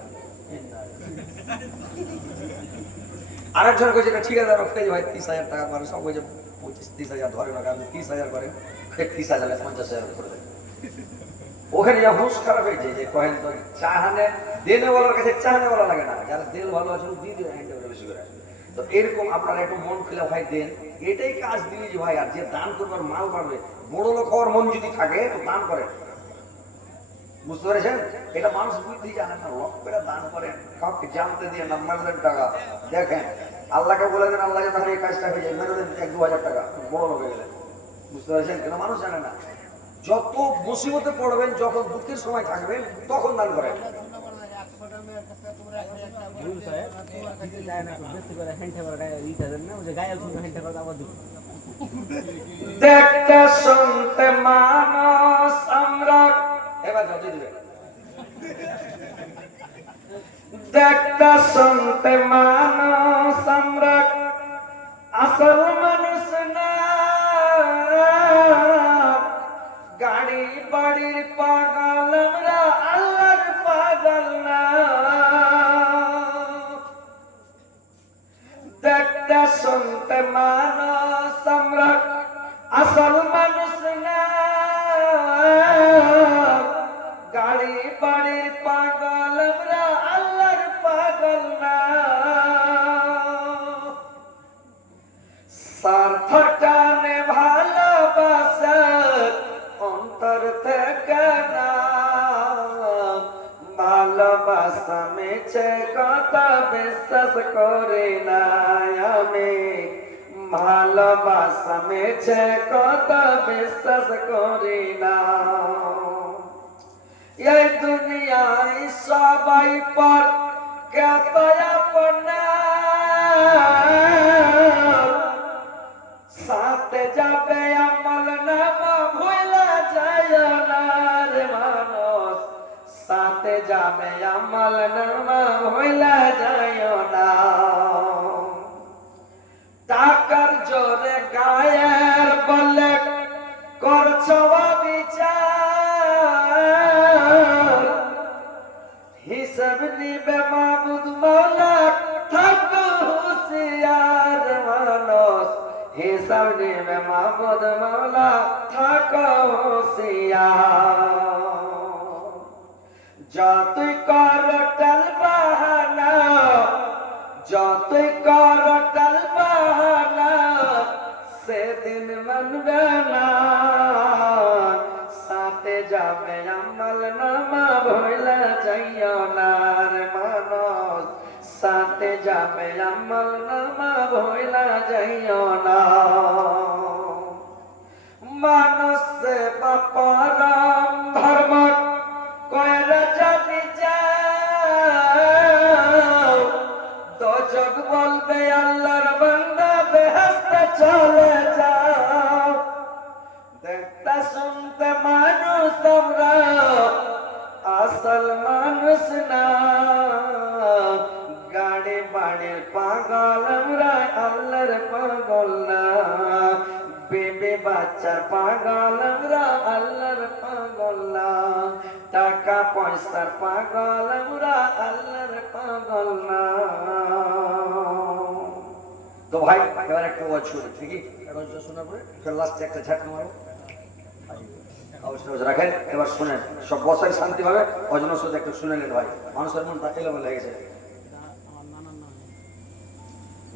আরেকজন কইছে এটা ঠিকাদার, ওকে ভাই 30,000 টাকা করে, সব কইছে 25-30,000 ধরে না, আপনি 30,000 করেন, 30,000 50,000 করে দেন। ওখানে যা হুঁশ খারাপ হয়েছে যে কহেন তো চাহানে দেনে বলার কাছে চাহানে বলা লাগে না, যারা দেল ভালো আছে দিয়ে দিয়ে হ্যান্ডে করে বেশি করে। তো এরকম আপনারা একটু মন খুলে ভাই দেন, এটাই কাজ দিবি যে ভাই। আর যে দান করবার মাল বাড়বে, বড় লোক হওয়ার মন যদি থাকে তো দান করেন, বুঝতে পেরেছেন? এটা মানুষ বুদ্ধি জানে না, লক্ষ করে দান করেন, কাউকে জানতে দিয়ে না, মেরে টাকা দেখেন। আল্লাহকে বলে দেন, আল্লাহ যখন এই কাজটা হয়ে যায় মেরে দেন 1-2 হাজার টাকা, বড় লোক হয়ে গেলেন। বুঝতে পেরেছেন? কিন্তু মানুষ জানে না। যত মুসিবতে পড়বেন, যখন দুঃখের সময় থাকবেন, তখন দান করেন। দেখতে শুনতে মানুষ আমরা, এবার যত দিবে, দেখতে শুনতে মানুষ আমরা, আসল মানুষ না। গাড়ি বাড়ির পাগল আমরা, আল্লাহর পাগল না। দেখতে শুনতে মানুষ আমরা, আসল মানুষ না। গাড়ি বাড়ির পাগল আমরা, আল্লাহর পাগল না। স্বার্থ টানে ভালোবাসা অন্তর থেকে না। ভালোবাসা মিছে কথা বিশ্বাস করি না আমি। ভালোবাসা মিছে কথা বিশ্বাস করি না। এই দুনিয়ায় সবাই পর কত আপনা, সাথে যাবে আমল নামা ভুলা যায় না রে মানুষ। সাথে যাবে আমল নামা ভুলা যায় না। টাকার জোরে গায়ের বলে করছো বিচার। হিসাব নিবে মাবুদ মৌলা, থাকো হুঁশিয়ার মানুষ। হিসাব নিবে মাবুদ মৌলা, থাকো হুঁশিয়ার। যতই করো টাল বাহানা, যতই করো টাল বাহানা, সেদিন মানবে না। সাথে যাবে আমল নামা ভুলা যাইও না রে মানুষ। সাথে যাবে নামে আমল নামা ভইলা যাইও না মানুষ বাপরম ধর্ম কয়রা জাতি যাও দোজক বলবে আল্লাহর বান্দা বেহেশতে চলে যাও দেখতে শুনতে মানুষ আমরা আসল মানুষ না গাড়ি বাড়ির পাগল আমরা আল্লাহর পাগল না বেবি বাচ্চার পাগল আমরা আল্লাহর পাগল না টাকা পয়সার পাগল আমরা আল্লাহর পাগল না তো ভাই এবার একটা ওয়াজ শুনি ঠিকই এবার শোনার পরে ফের লাস্টে একটা ঝাঁকা মারো অবশ্যই রাখেন এবার শুনেন সব বসাই শান্তি ভাবে অজন শুধু একটু শুনে নেন ভাই মানুষের মন তাকে এলোমেলো লেগেছে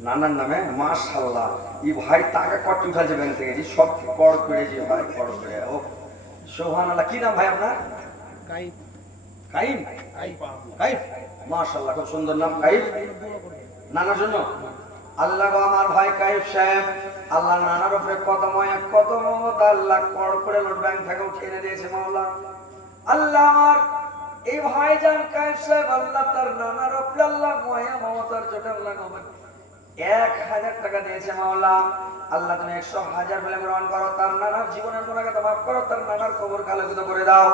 নানার নামে মাশাআল্লাহ এই ভাই টাকা কত উঠালছে ব্যাংক থেকে জি সব কর করেছি ভাই কর করে ও সুবহানাল্লাহ কি নাম ভাই আপনার কাইফ কাইম কাইফ মাশাআল্লাহ খুব সুন্দর নাম কাইফ নানার জন্য আল্লাহ গো আমার ভাই কাইফ সাহেব আল্লাহ নানার উপরে কত মায়া কত মমতা আল্লাহ কর করে লোট ব্যাংক থেকে উঠিয়ে এনে দিয়েছে মাওলা আল্লাহ আমার এই ভাইজান কাইফ সাহেব আল্লাহ তার নানার উপরে আল্লাহ মায়া মমতার জন্য আল্লাহ গো 1000 টাকা দিয়েছে মাওলা আল্লাহ তুমি 100,000 বলে গ্রহণ করো তার নানার জীবনের গুনাহকে মাফ করো তার নানার কবর আলোকিত করে দাও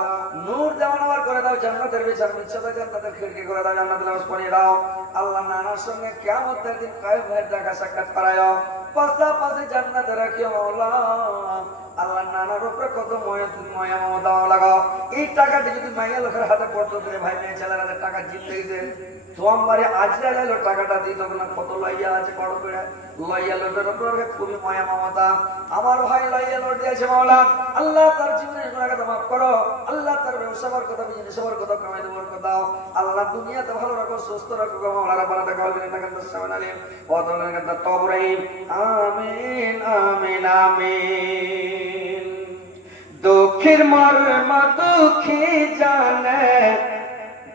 নূর দেওয়ানওয়ার করে দাও জান্নাতের বিচার মিচ্ছাতে জান্নাতের খিড়কি করে দাও জান্নাতুল নামাজ পড়িয়ে দাও আল্লাহ নানার সঙ্গে কিয়ামতের দিন কায়েম ভাইয়ের দেখা সাক্ষাৎ করায়ো পাশাপাশি জান্নাতে রাখিও মাওলা আল্লাহ নানার উপরে কত মায়া মমতা লাগাও এই টাকাটা যদি মাইয়া লোকের হাতে পড়তো রে ভাই মেয়ে ছেলের হাতে টাকা জিততে গেছে তোমারে আজরা লাইলো টাকাটা দিত না কত লইয়া আছে বড় করে লইয়া লোটের উপরে খুবই মায়া মমতা আমার ভাই লইয়া লোট দিয়েছে মাওলা আল্লাহ তার জীবনের গুনাহকে মাফ করো আল্লাহ তার ব্যবসার কথা বিজনেস সবার কথা কামাই দেওয়ার কথা আল্লাহ দুনিয়াতে ভালো রাখো সুস্থ রাখো মাওলা রাব্বানা তাকাব্বাল মিন্না কান্তা সামিউল আলিম ওয়া তাআলা কান্তা তাওয়াবুর রহিম আমিন আমিন আমিন দুঃখের মর্ম দুঃখী জানে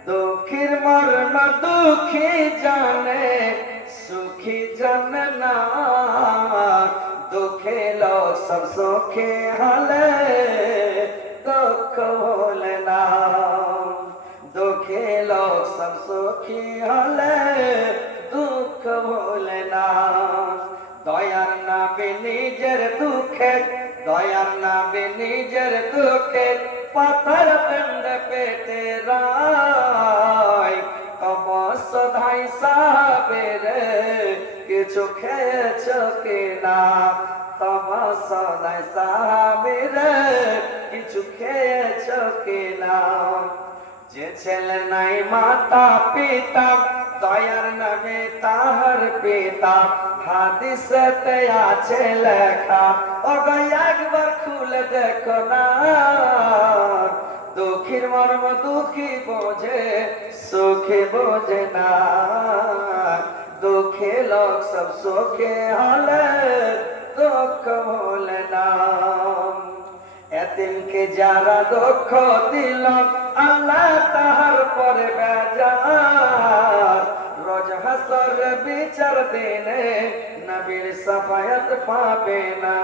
দুঃখের মর্ম দুঃখী জানে সুখী জানে না দুঃখে লোক সব সুখে হলে দুঃখ ভুলে না দুঃখে লোক সব সুখী হলে দুঃখ ভুলে না দয়ার নামে নিজের দুঃখে দয়ার নামে নিজের দুঃখে পাথর পিণ্ড পেটে রায় অবশ্য ধাই সাবের কিছু খেয়েছ কিনা তবশ্য ধাই সাবের কিছু খেয়েছ কিনা যে ছেলে নাই মাতা পিতা দয়ার নামে তাহার পিতা হাদিসেতে আছে লেখা ওগো একবার খুলে দেখো না দুঃখীর মর্ম দুঃখী বোঝে সুখে বোঝে না দুঃখে লোক সব সুখে হলে দুঃখ ভুলে না এতিমকে যারা দুঃখ দিল আল্লাহ তাহার পরে বেজার রোজ হাসর বিচার দিনে নবীর সাফায়াত পাবে না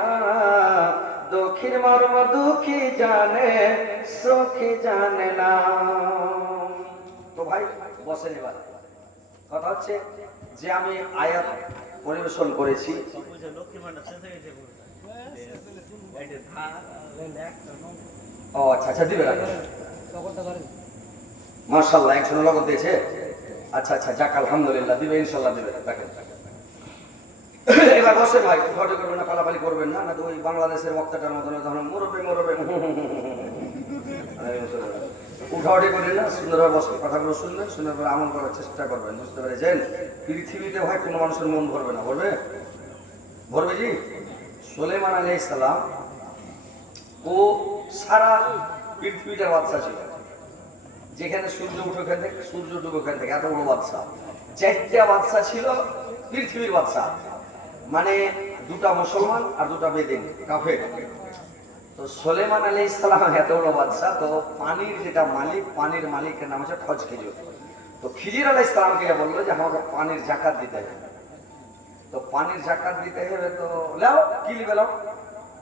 দুঃখীর মর্ম দুঃখী জানে সুখী জানে না তো ভাই বসেন এবার কথা হচ্ছে যে আমি আয়াত পরিবেশন করেছি ও আচ্ছা আচ্ছা দিবে মাশাআল্লাহ একজন লগত দিয়েছে আচ্ছা আচ্ছা যাক আলহামদুলিল্লাহ দিবে ইনশাআল্লাহ দিবে দেখেন এবার বসে ভাই ফটো করবেন না পালাপালি করবেন না না তো ওই বাংলাদেশের বক্তাটার মতন ধরুন মুরব্বী উঠাউঠি করেন না সুন্দরভাবে বসে কথাগুলো শুনবেন সুন্দরভাবে আমল করার চেষ্টা করবেন বুঝতে পেরেছেন পৃথিবীতে ভাই কোনো মানুষের মন ভরবে না ভরবে ভরবে জি সুলাইমান আলাইহিস সালাম ও সারা পৃথিবীটার বাদশা ছিল যেখানে সূর্য উঠে ওখান থেকে সূর্য ডুবে ওখান থেকে এত বড় বাদশা 4টা বাদশা ছিল পৃথিবীর বাদশা মানে 2টা মুসলমান আর 2টা বেদিন কাফের তো সুলাইমান আলাইহিস সালাম এত বড় বাদশা তো পানির যেটা মালিক পানির মালিকের নাম হচ্ছে খজকিজুর তো খিজির আলাইহিস সালামকে বললো যে আমাকে পানির জাকাত দিতে হবে। তো পানির জাকাত দিতে হবে, তো লাও কি লিবে লাও,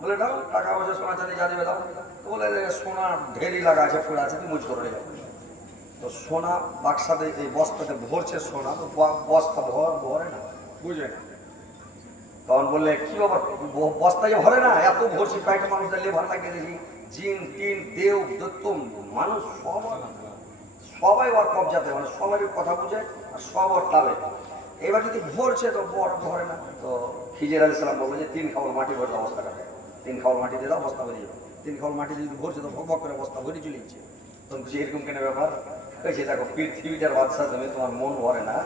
বলে দাও টাকা পয়সা সোনা চাঁদি যা দিবে দাও। তো বলে সোনা ঢেরি লাগা আছে ফুল আছে, তুমি মুজ করে দাও। তো সোনা বাক্সাতে এই বস্তাতে ভরছে সোনা, তো বস্তা ভরে না, বুঝবে না। তখন বললে কি বাবা বস্তা যে ভরে না, এত ভরছি কয়েকটা মানুষদের লেভার লাগিয়ে দিয়েছি, জিন টিন দেও দত্ত মানুষ সবাই ওর কবজাতে, মানে সবারই কথা বুঝে আর সব ওর তাবে। এবার যদি ভরছে তো বড় ভরে না। তো খিজির আলাইহিস সালাম বললো যে 3 খাওয়ার মাটি ভরে অবস্থা কাটে, 3 খাওয়ার মাটি দিয়ে দাও বস্তা ভরে যাবে। 3 খাওয়ার মাটি যদি ভরছে তো ভক করে বস্তা ভরে চলে যাচ্ছে। তখন বুঝি এরকম কেন ব্যাপার হয়েছে, দেখো পৃথিবীটার বাদশা তুমি, তোমার মন ভরে না,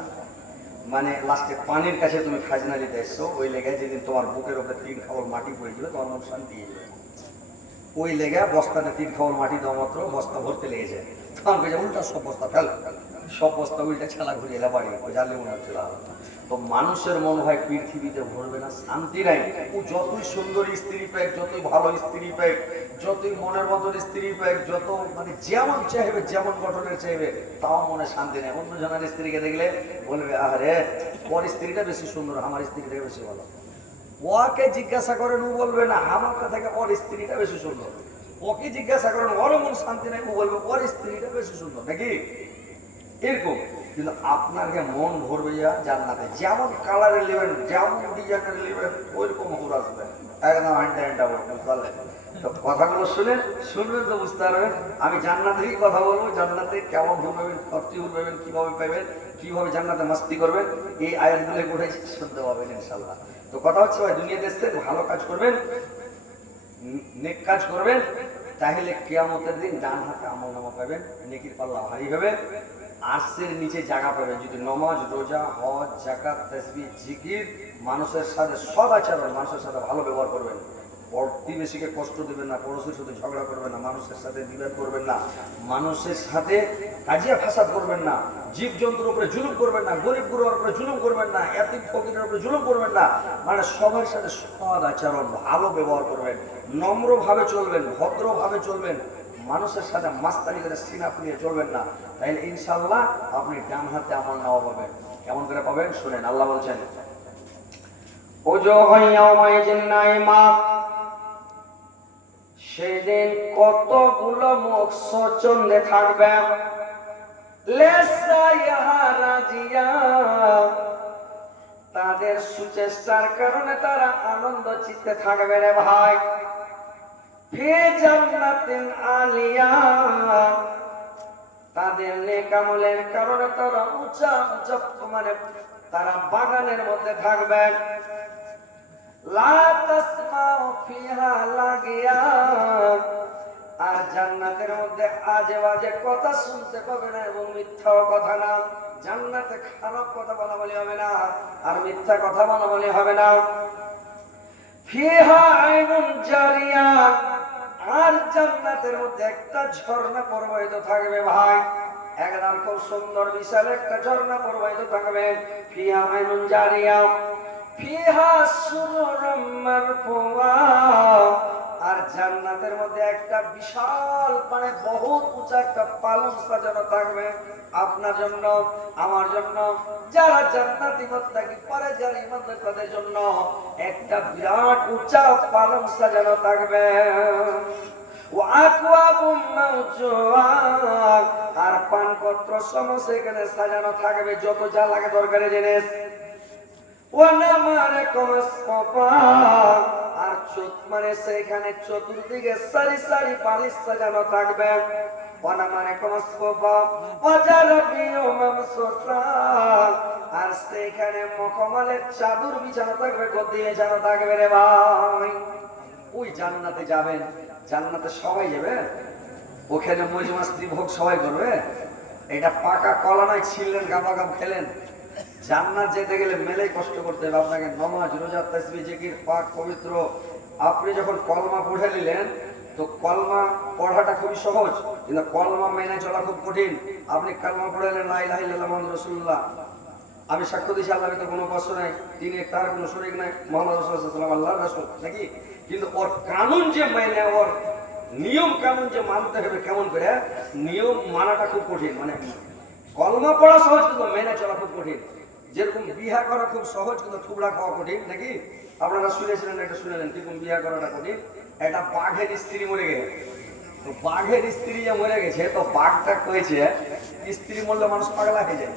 মানে লাস্টে পানির কাছে তুমি খাজনা দিতে এসছো, ওই লেগে যেদিন তোমার বুকের উপরে 3 খাওয়ার মাটি পড়ে যাবে তোমার মন শান্তি হয়ে যাবে। ওই লেগে বস্তাতে 3 খাওয়ার মাটি দেওয়া মাত্র বস্তা ভরতে লেগে যায়। তখন কে উল্টা সব বস্তা ফেল, সব বস্তা উল্টা ছেলা ঘুরে এলে বাড়ি জানলে মনে হচ্ছে। তো মানুষের মন হয় পৃথিবীতে ভরবে না, শান্তি নাই। ও যতই সুন্দর স্ত্রী পাক, যতই ভালো স্ত্রী পাক, যতই মনের মতন স্ত্রী পাক, যত মানে যেমন চাইবে যেমন গঠনের চাইবে, তাও মনে শান্তি নেই। অন্য জনের স্ত্রীকে দেখলে বলবে আরে ওর স্ত্রীটা বেশি সুন্দর, আমার স্ত্রী থেকে বেশি ভালো। ওকে জিজ্ঞাসা করেন, ও বলবে না আমার থেকে ওর স্ত্রীটা বেশি সুন্দর। ওকে জিজ্ঞাসা করেন, ওর মন শান্তি নেই, ও বলবে ওর স্ত্রীটা বেশি সুন্দর, নাকি এরকম। কিন্তু আপনাকে মন ভরবে জান্নাতে, যেমন কালারের নেবেন যেমন ডিজাইনের নেবেন ওইরকম হুর আসবে, একদম আন্ডা বলবে। তো কথাগুলো শুনবেন তো বুঝতে পারবেন। আমি জান্নাতেরই কথা বলবো, জান্নাতে কেমন হুর পাবেন, কতটি হুর পাবেন, কিভাবে পাবেন, কিভাবে জান্নাতে মাস্তি করবেন, এই আয়াতগুলো পড়ে শুনতে পাবেন ইনশাল্লাহ। তো কথা হচ্ছে ভাই দুনিয়াতে এসছেন ভালো কাজ করবেন, নেক কাজ করবেন, তাহলে কিয়ামতের দিন ডান হাতে আমলনামা পাবেন, নেকির পাল্লা ভারী হবে, আরশের নিচে জায়গা পাবেন। যদি নামাজ রোজা হজ যাকাত তাসবিহ জিকির, মানুষের সাথে সদাচরণ, মানুষের সাথে ভালো ব্যবহার করবেন, প্রতিবেশীকে কষ্ট দেবেন না, পড়োশীর সাথে ঝগড়া করবেন না, মানুষের সাথে বিবাদ করবেন না, মানুষের সাথে কাজিয়া ফাসাদ করবেন না, জীবজন্তুর উপরে জুলুম করবেন না, গরিব গুরুর উপরে জুলুম করবেন না, এতিম ফকিরের উপরে জুলুম করবেন না, মানে সবার সাথে সদ আচরণ ভালো ব্যবহার করবেন, নম্রভাবে চলবেন, ভদ্রভাবে চলবেন, মানুষের সাথে মাস্তানি করে সিনা ফুলিয়ে চলবেন না। তাইলে ইনশাআল্লাহ আপনি ডান হাতে আমল নাও পাবেন। কেমন করে পাবেন শুনেন, আল্লাহ বলছেন সেদিন কতগুলো মুখ সচন্দে থাকবে, তাদের সুচেষ্টার কারণে তারা আনন্দ চিত্তে থাকবে রে ভাই। তাদের নেক আমলের কারণে তারা উঁচা উঁচা মানে তারা বাগানের মধ্যে থাকবেন। আর জান্নাতের মধ্যে আজে বাজে কথা শুনতে পাবে না এবং মিথ্যাও কথা না। জান্নাতে খারাপ কথা বলা বলি হবে না, আর মিথ্যা কথা বলা বলি হবে না। ফিহা আইনুন জারিয়া, আর জান্নাতের মধ্যে একটা ঝর্ণা প্রবাহিত থাকবে ভাই, একদম খুব সুন্দর বিশাল একটা ঝর্ণা প্রবাহিত থাকবে। ফিহা আইনুন জারিয়া ফিহা সুরুরুম মারফুয়া, আর জান্নাতের মধ্যে একটা বিশাল মানে বহুত উঁচা একটা পালং সাজানো থাকবে আপনার জন্য, আমার জন্য, যারা জান্নাতি মুত্তাকি পরে যারা ইমানদার তাদের জন্য একটা বিরাট উঁচা পালং সাজানো থাকবে। আর পানপত্র সমস্ত এখানে সাজানো থাকবে, যত যা লাগে দরকারি জিনিস। আর চোখ মানে সেখানে চতুর্দিকে সারি সারি পালিশ সাজানো থাকবে। আর সেখানে মখমলের চাদর বিছানো থাকবে, গদি বিছানো থাকবে রে ভাই। ওই জান্নাতে যাবেন, জান্নাতে সবাই যাবে, ওখানে মৌজ মাস্তি ভোগ সবাই করবে। এটা পাকা কলা নয়, ছিললেন গাবা গাব খেলেন। জান্নাত যেতে গেলে মেলেই কষ্ট করতে হবে আপনাকে, নামাজ রোজা তাসবিহ জিকির পাক পবিত্র। আপনি যখন কলমা পড়ে নিলেন তো কলমা পড়াটা খুবই সহজ, কিন্তু কলমা মেনে চলা খুব কঠিন। আপনি কলমা পড়ে নিলেন লা ইলাহা ইল্লাল্লাহ মুহাম্মাদুর রাসূলুল্লাহ, আমি সাক্ষ্য দিচ্ছি আল্লাহর তো কোনো উপাস্য নাই, তিনি তার কোনো শরীক নাই, মুহাম্মদ রাসূলুল্লাহ সাল্লাল্লাহু আলাইহি ওয়াসাল্লাম আল্লাহর রাসূল, নাকি? কিন্তু ওর কানুন যে মেনে, ওর নিয়ম কানুন যে মানতে হবে, কেমন করে নিয়ম মানাটা খুব কঠিন। মানে কলমা পড়া সহজ কিন্তু মেনে চলা খুব কঠিন। যেরকম বিয়া করা খুব সহজ কিন্তু থুবড়া খাওয়া কঠিন, নাকি? আপনারা শুনেছিলেন, একটা শুনেলেন কিরকম বিয়া করাটা কঠিন। একটা বাঘের স্ত্রী মরে গেছে, তো বাঘের স্ত্রী যে মরে গেছে, তো বাঘটা কয়েছে স্ত্রী মরলে মানুষ পাগলা হয়ে যায়,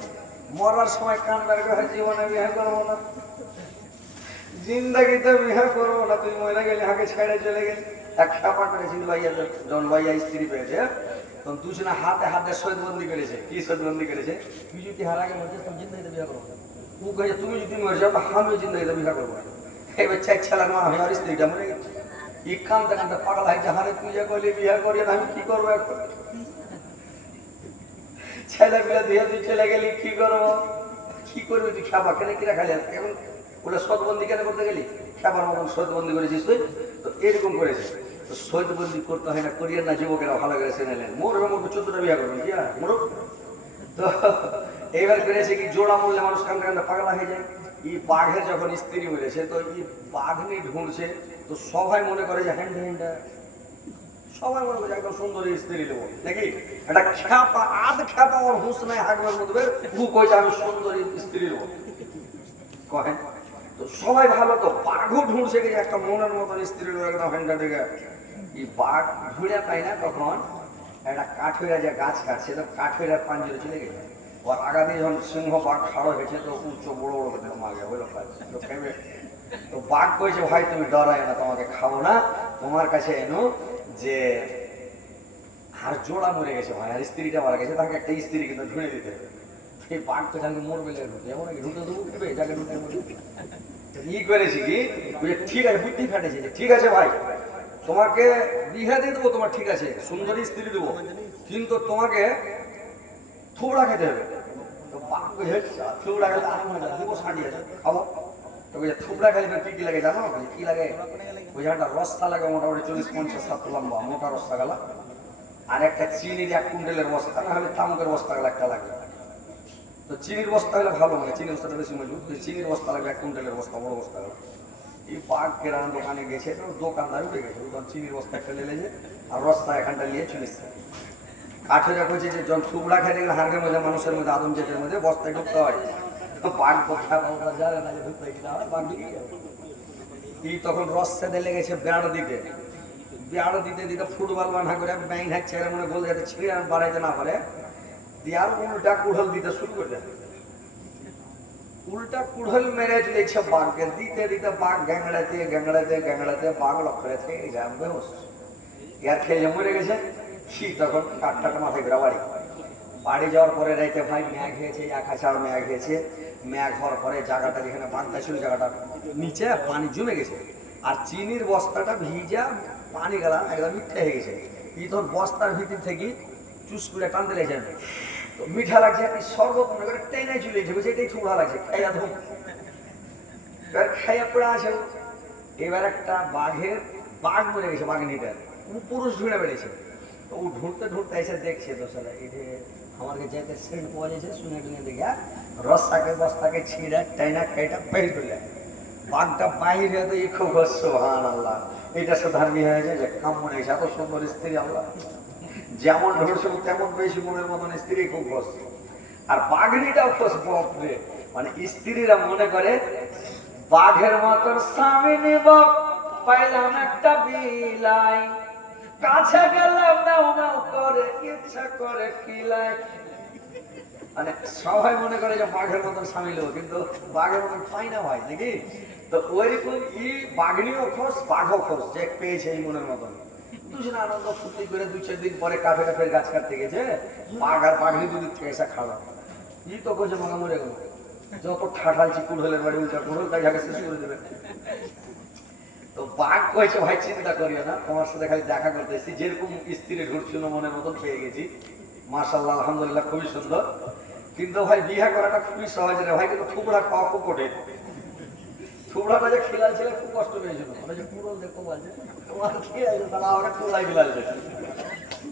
মরার সময় কান বের করে জীবনে বিয়ে করবো না, জিন্দাগিতে বিয়ে করবো না, তুই মরে গেলি, হাঁকে ছেড়ে চলে গেলি। এক খাপা করেছিল ভাইয়া, যখন ভাইয়া স্ত্রী পেয়েছে তখন দুজনে হাতে হাতে শহীদবন্দি করেছে। কি শহীদবন্দি করেছে? তুই যদি হারা গে মরছিস তখন জিন্দাগিতে বিয়ে করবো না। ও কয়েছে তুমি যদি মরে যাও আমি জিন্দাগিতে বিয়ে করবো না। এবার চার ছেলের মা আমি আর স্ত্রীটা মরে গেছে, ই কানতে কানতে পাগল হয়েছে, হারে তুই যে করলি বিয়ে করি আমি কি করবো এখন? ছেলে বিয়ে দিয়ে তুই চলে গেলি, কি করবো? কি করবি তুই? খাবা কেন কিনা খালি এখন বলে শোধবন্দি কেন করতে গেলি? খাবার মতন শোধবন্দি করেছিস তুই, তো এরকম করেছে। তো শোধবন্দি করতে হয় না, করিয়েন না, যুবকেরা ভালো করে শুনেলেন, মরবে মরবে 14টা বিয়ে করবেন, কি আর মরুক। তো এইবার করেছে কি, জোড়া মরলে মানুষ কান্দে কান্দে পাগলা হয়ে যায়। এই বাঘের যখন স্ত্রী মরেছে, তো এই বাঘনি ঢুঁড়ছে, তো সবাই মনে করে যে হ্যান্ড হ্যান্ড, সবাই মনে করে একদম সুন্দরী স্ত্রী নেবো, নাকি? একটা খ্যাপা আধ খ্যাপা ওর হুঁশ নাই হাগবের মধ্যে, ও কইছে আমি সুন্দরী স্ত্রী নেবো, কহেন। তো সবাই ভালো, তো বাঘও ঢুঁড়ছে গেছে একটা মনের মতন স্ত্রী নেবো একদম হ্যান্ডা থেকে। এই বাঘ ঘুরে পায় না, তখন একটা কাঠেরা যে গাছ কাটছে, তো কাঠেরার পাঞ্জরে চলে গেছে। ওর আগাতে যখন সিংহ বাঘ খাড়ো হয়েছে, তো উচ্চ বড় বড় করে মাগে হইলো, তো খেবে। তো বাঘ কইছে ভাই তুমি ডরায় না, তোমাকে খাবো না, তোমার কাছে এনো যে আর জোড়া মরে গেছে ভাই, আর স্ত্রীটা মারা গেছে, তাকে একটা স্ত্রী কিন্তু ঢুঁড়ে দিতে হবে। এই বাঘ তো জানকে মরবে এমন ঢুঁটে দেবো, উঠবে যাকে ঢুঁটে ই করেছি কি, ঠিক আছে বুদ্ধি খাটেছে, ঠিক আছে ভাই তোমাকে বিয়ে দিয়ে দেবো, তোমার ঠিক আছে সুন্দরী স্ত্রী দেবো, কিন্তু তোমাকে থুবড়া খেতে হবে। তো বাঘ থুবড়া খেতে দেবো, সাঁটিয়ে খাবো। তো থুবড়া খেলে কি কি লাগে জানো? কি লাগে? ওই একটা রস্তা লাগে মোটামুটি 40-50 লম্বা মোটা রস্তা গেলা, আর একটা চিনির 1 কুইন্টালের বস্তা, না হলে তামুকের বস্তা গেলা একটা লাগে। তো চিনির বস্তা হলে ভালো, মানে চিনির বস্তাটা বেশি মজবুত, চিনির বস্তা লাগবে 1 কুইন্টালের বস্তা, বড় বস্তা গেলা। এই বাঘ কেরান দোকানে গেছে, তো দোকানদার উঠে গেছে, তখন চিনির বস্তা একটা লেগেছে আর রস্তা এখানটা নিয়ে চলেছে। কাঠেরা কইছে যে যখন থুবড়া খেতে গেলে হাড়ের মধ্যে, মানুষের মধ্যে, আদম জেটের মধ্যে বস্তায় ঢুকতে হয়, তো বাঘ পক্ষা জানে না যে ঢুকতে কিনা হয়, বাঘ ঢুকে যাবে। এই তখন রস্তা দিয়ে লেগেছে বেড় দিতে, বেড় দিতে দিতে ফুটবল বানা করে ব্যাং হাঁকছে, মনে গোল যাতে ছিঁড়ে আর বাড়াইতে না পারে, দিয়ে আর উল্টা কুড়ল দিতে শুরু করে দেয়। উল্টা কুড়ল মেরে চলেছে বাঘকে, দিতে দিতে বাঘ গ্যাংড়াতে গ্যাংড়াতে গ্যাংড়াতে বাঘ লক্ষ্য থেকে যাবে, ইয়ার খেয়ে মরে গেছে। কি তখন কাঠটা মাথায় ঘোরা বাড়ি, বাড়ি যাওয়ার পরে রাইতে ভাই ম্যাঘ হয়েছে, এক হাজার ম্যাঘ হয়েছে। ম্যাঘ হওয়ার পরে জায়গাটা যেখানে বাঁধটা ছিল, জায়গাটা নিচে পানি জমে গেছে, আর চিনির বস্তাটা ভিজা পানি গেলা একদম মিঠা হয়ে গেছে। এই তখন বস্তার ভিতর থেকে চুস করে টানতে লেগেছে, তো মিঠা লাগছে, শরবত মনে করে টেনে চলে গেছে, এটাই ঠুড়া লাগছে, খাইয়া ধুম এবার খাইয়া পড়ে আছে। এবার একটা বাঘ মরে গেছে, বাঘনিটার পুরুষ ঢুঁড়ে বেড়েছে, তো ও ঢুঁড়তে ঢুঁড়তে এসে দেখছে, তো সারা এটা আমার যেতে সেন্ট পাওয়া যাচ্ছে, শুনে টুনে দেখে রস্তাকে বস্তাকে ছিঁড়ে টাইনা খাইটা বের করে বাঘটা বাইরে, তো এই খুব সুবহান আল্লাহ, এটা সাধারণই হয়েছে যে কাম মনে হয়েছে, এত সুন্দর স্ত্রী আল্লাহ, যেমন ঢুঁড়ছিল তেমন বেশি মনের মতন স্ত্রী খুব খুশ, আর বাঘনিটাও খুশ। বাপরে, মানে স্ত্রীরা মনে করে বাঘের মতন স্বামী নিব, পাইলাম একটা বিলাই, কাছে গেলাম নাও নাও করে, ইচ্ছা করে কিলাই। মানে সবাই মনে করে যে বাঘের মতন স্বামী লোক, কিন্তু বাঘের মতন পাই না ভাই, নাকি? তো ওইরকম ই বাঘনিও খোঁজ, বাঘও খোঁজ, যে পেয়েছে এই মনের মতন। দুজনে আনন্দ ফুর্তি করে 2-4 দিন পরে কাঠে কাঠের গাছ কাটতে গেছে, বাঘ আর বাঘনি দুদিক থেকে এসে খাওয়া। ই তো কইছে মাগা মরে গেল, যত ঠাঠালছি কুড়হলের বাড়ি উল্টা কুড়হল তাই যাকে শেষ করে দেবে। তো বাঘ কয়েছে ভাই চিন্তা করিও না, তোমার সাথে খালি দেখা করতে এসেছি, যেরকম স্ত্রী ঢুকছিল মনের মতন পেয়ে গেছি, মাশাআল্লাহ আলহামদুলিল্লাহ খুবই সুন্দর। কিন্তু ভাই বিয়ে করাটা খুবই সহজ রে ভাই, কিন্তু থুবড়া খাওয়া খুব কঠিন। থুবড়াটা যে খিলাল ছিল খুব কষ্ট পেয়েছিল, মানে যে পুরো দেখো বলছে তোমার খেয়ে তারা আমাকে থুবড়াই খিলালছে,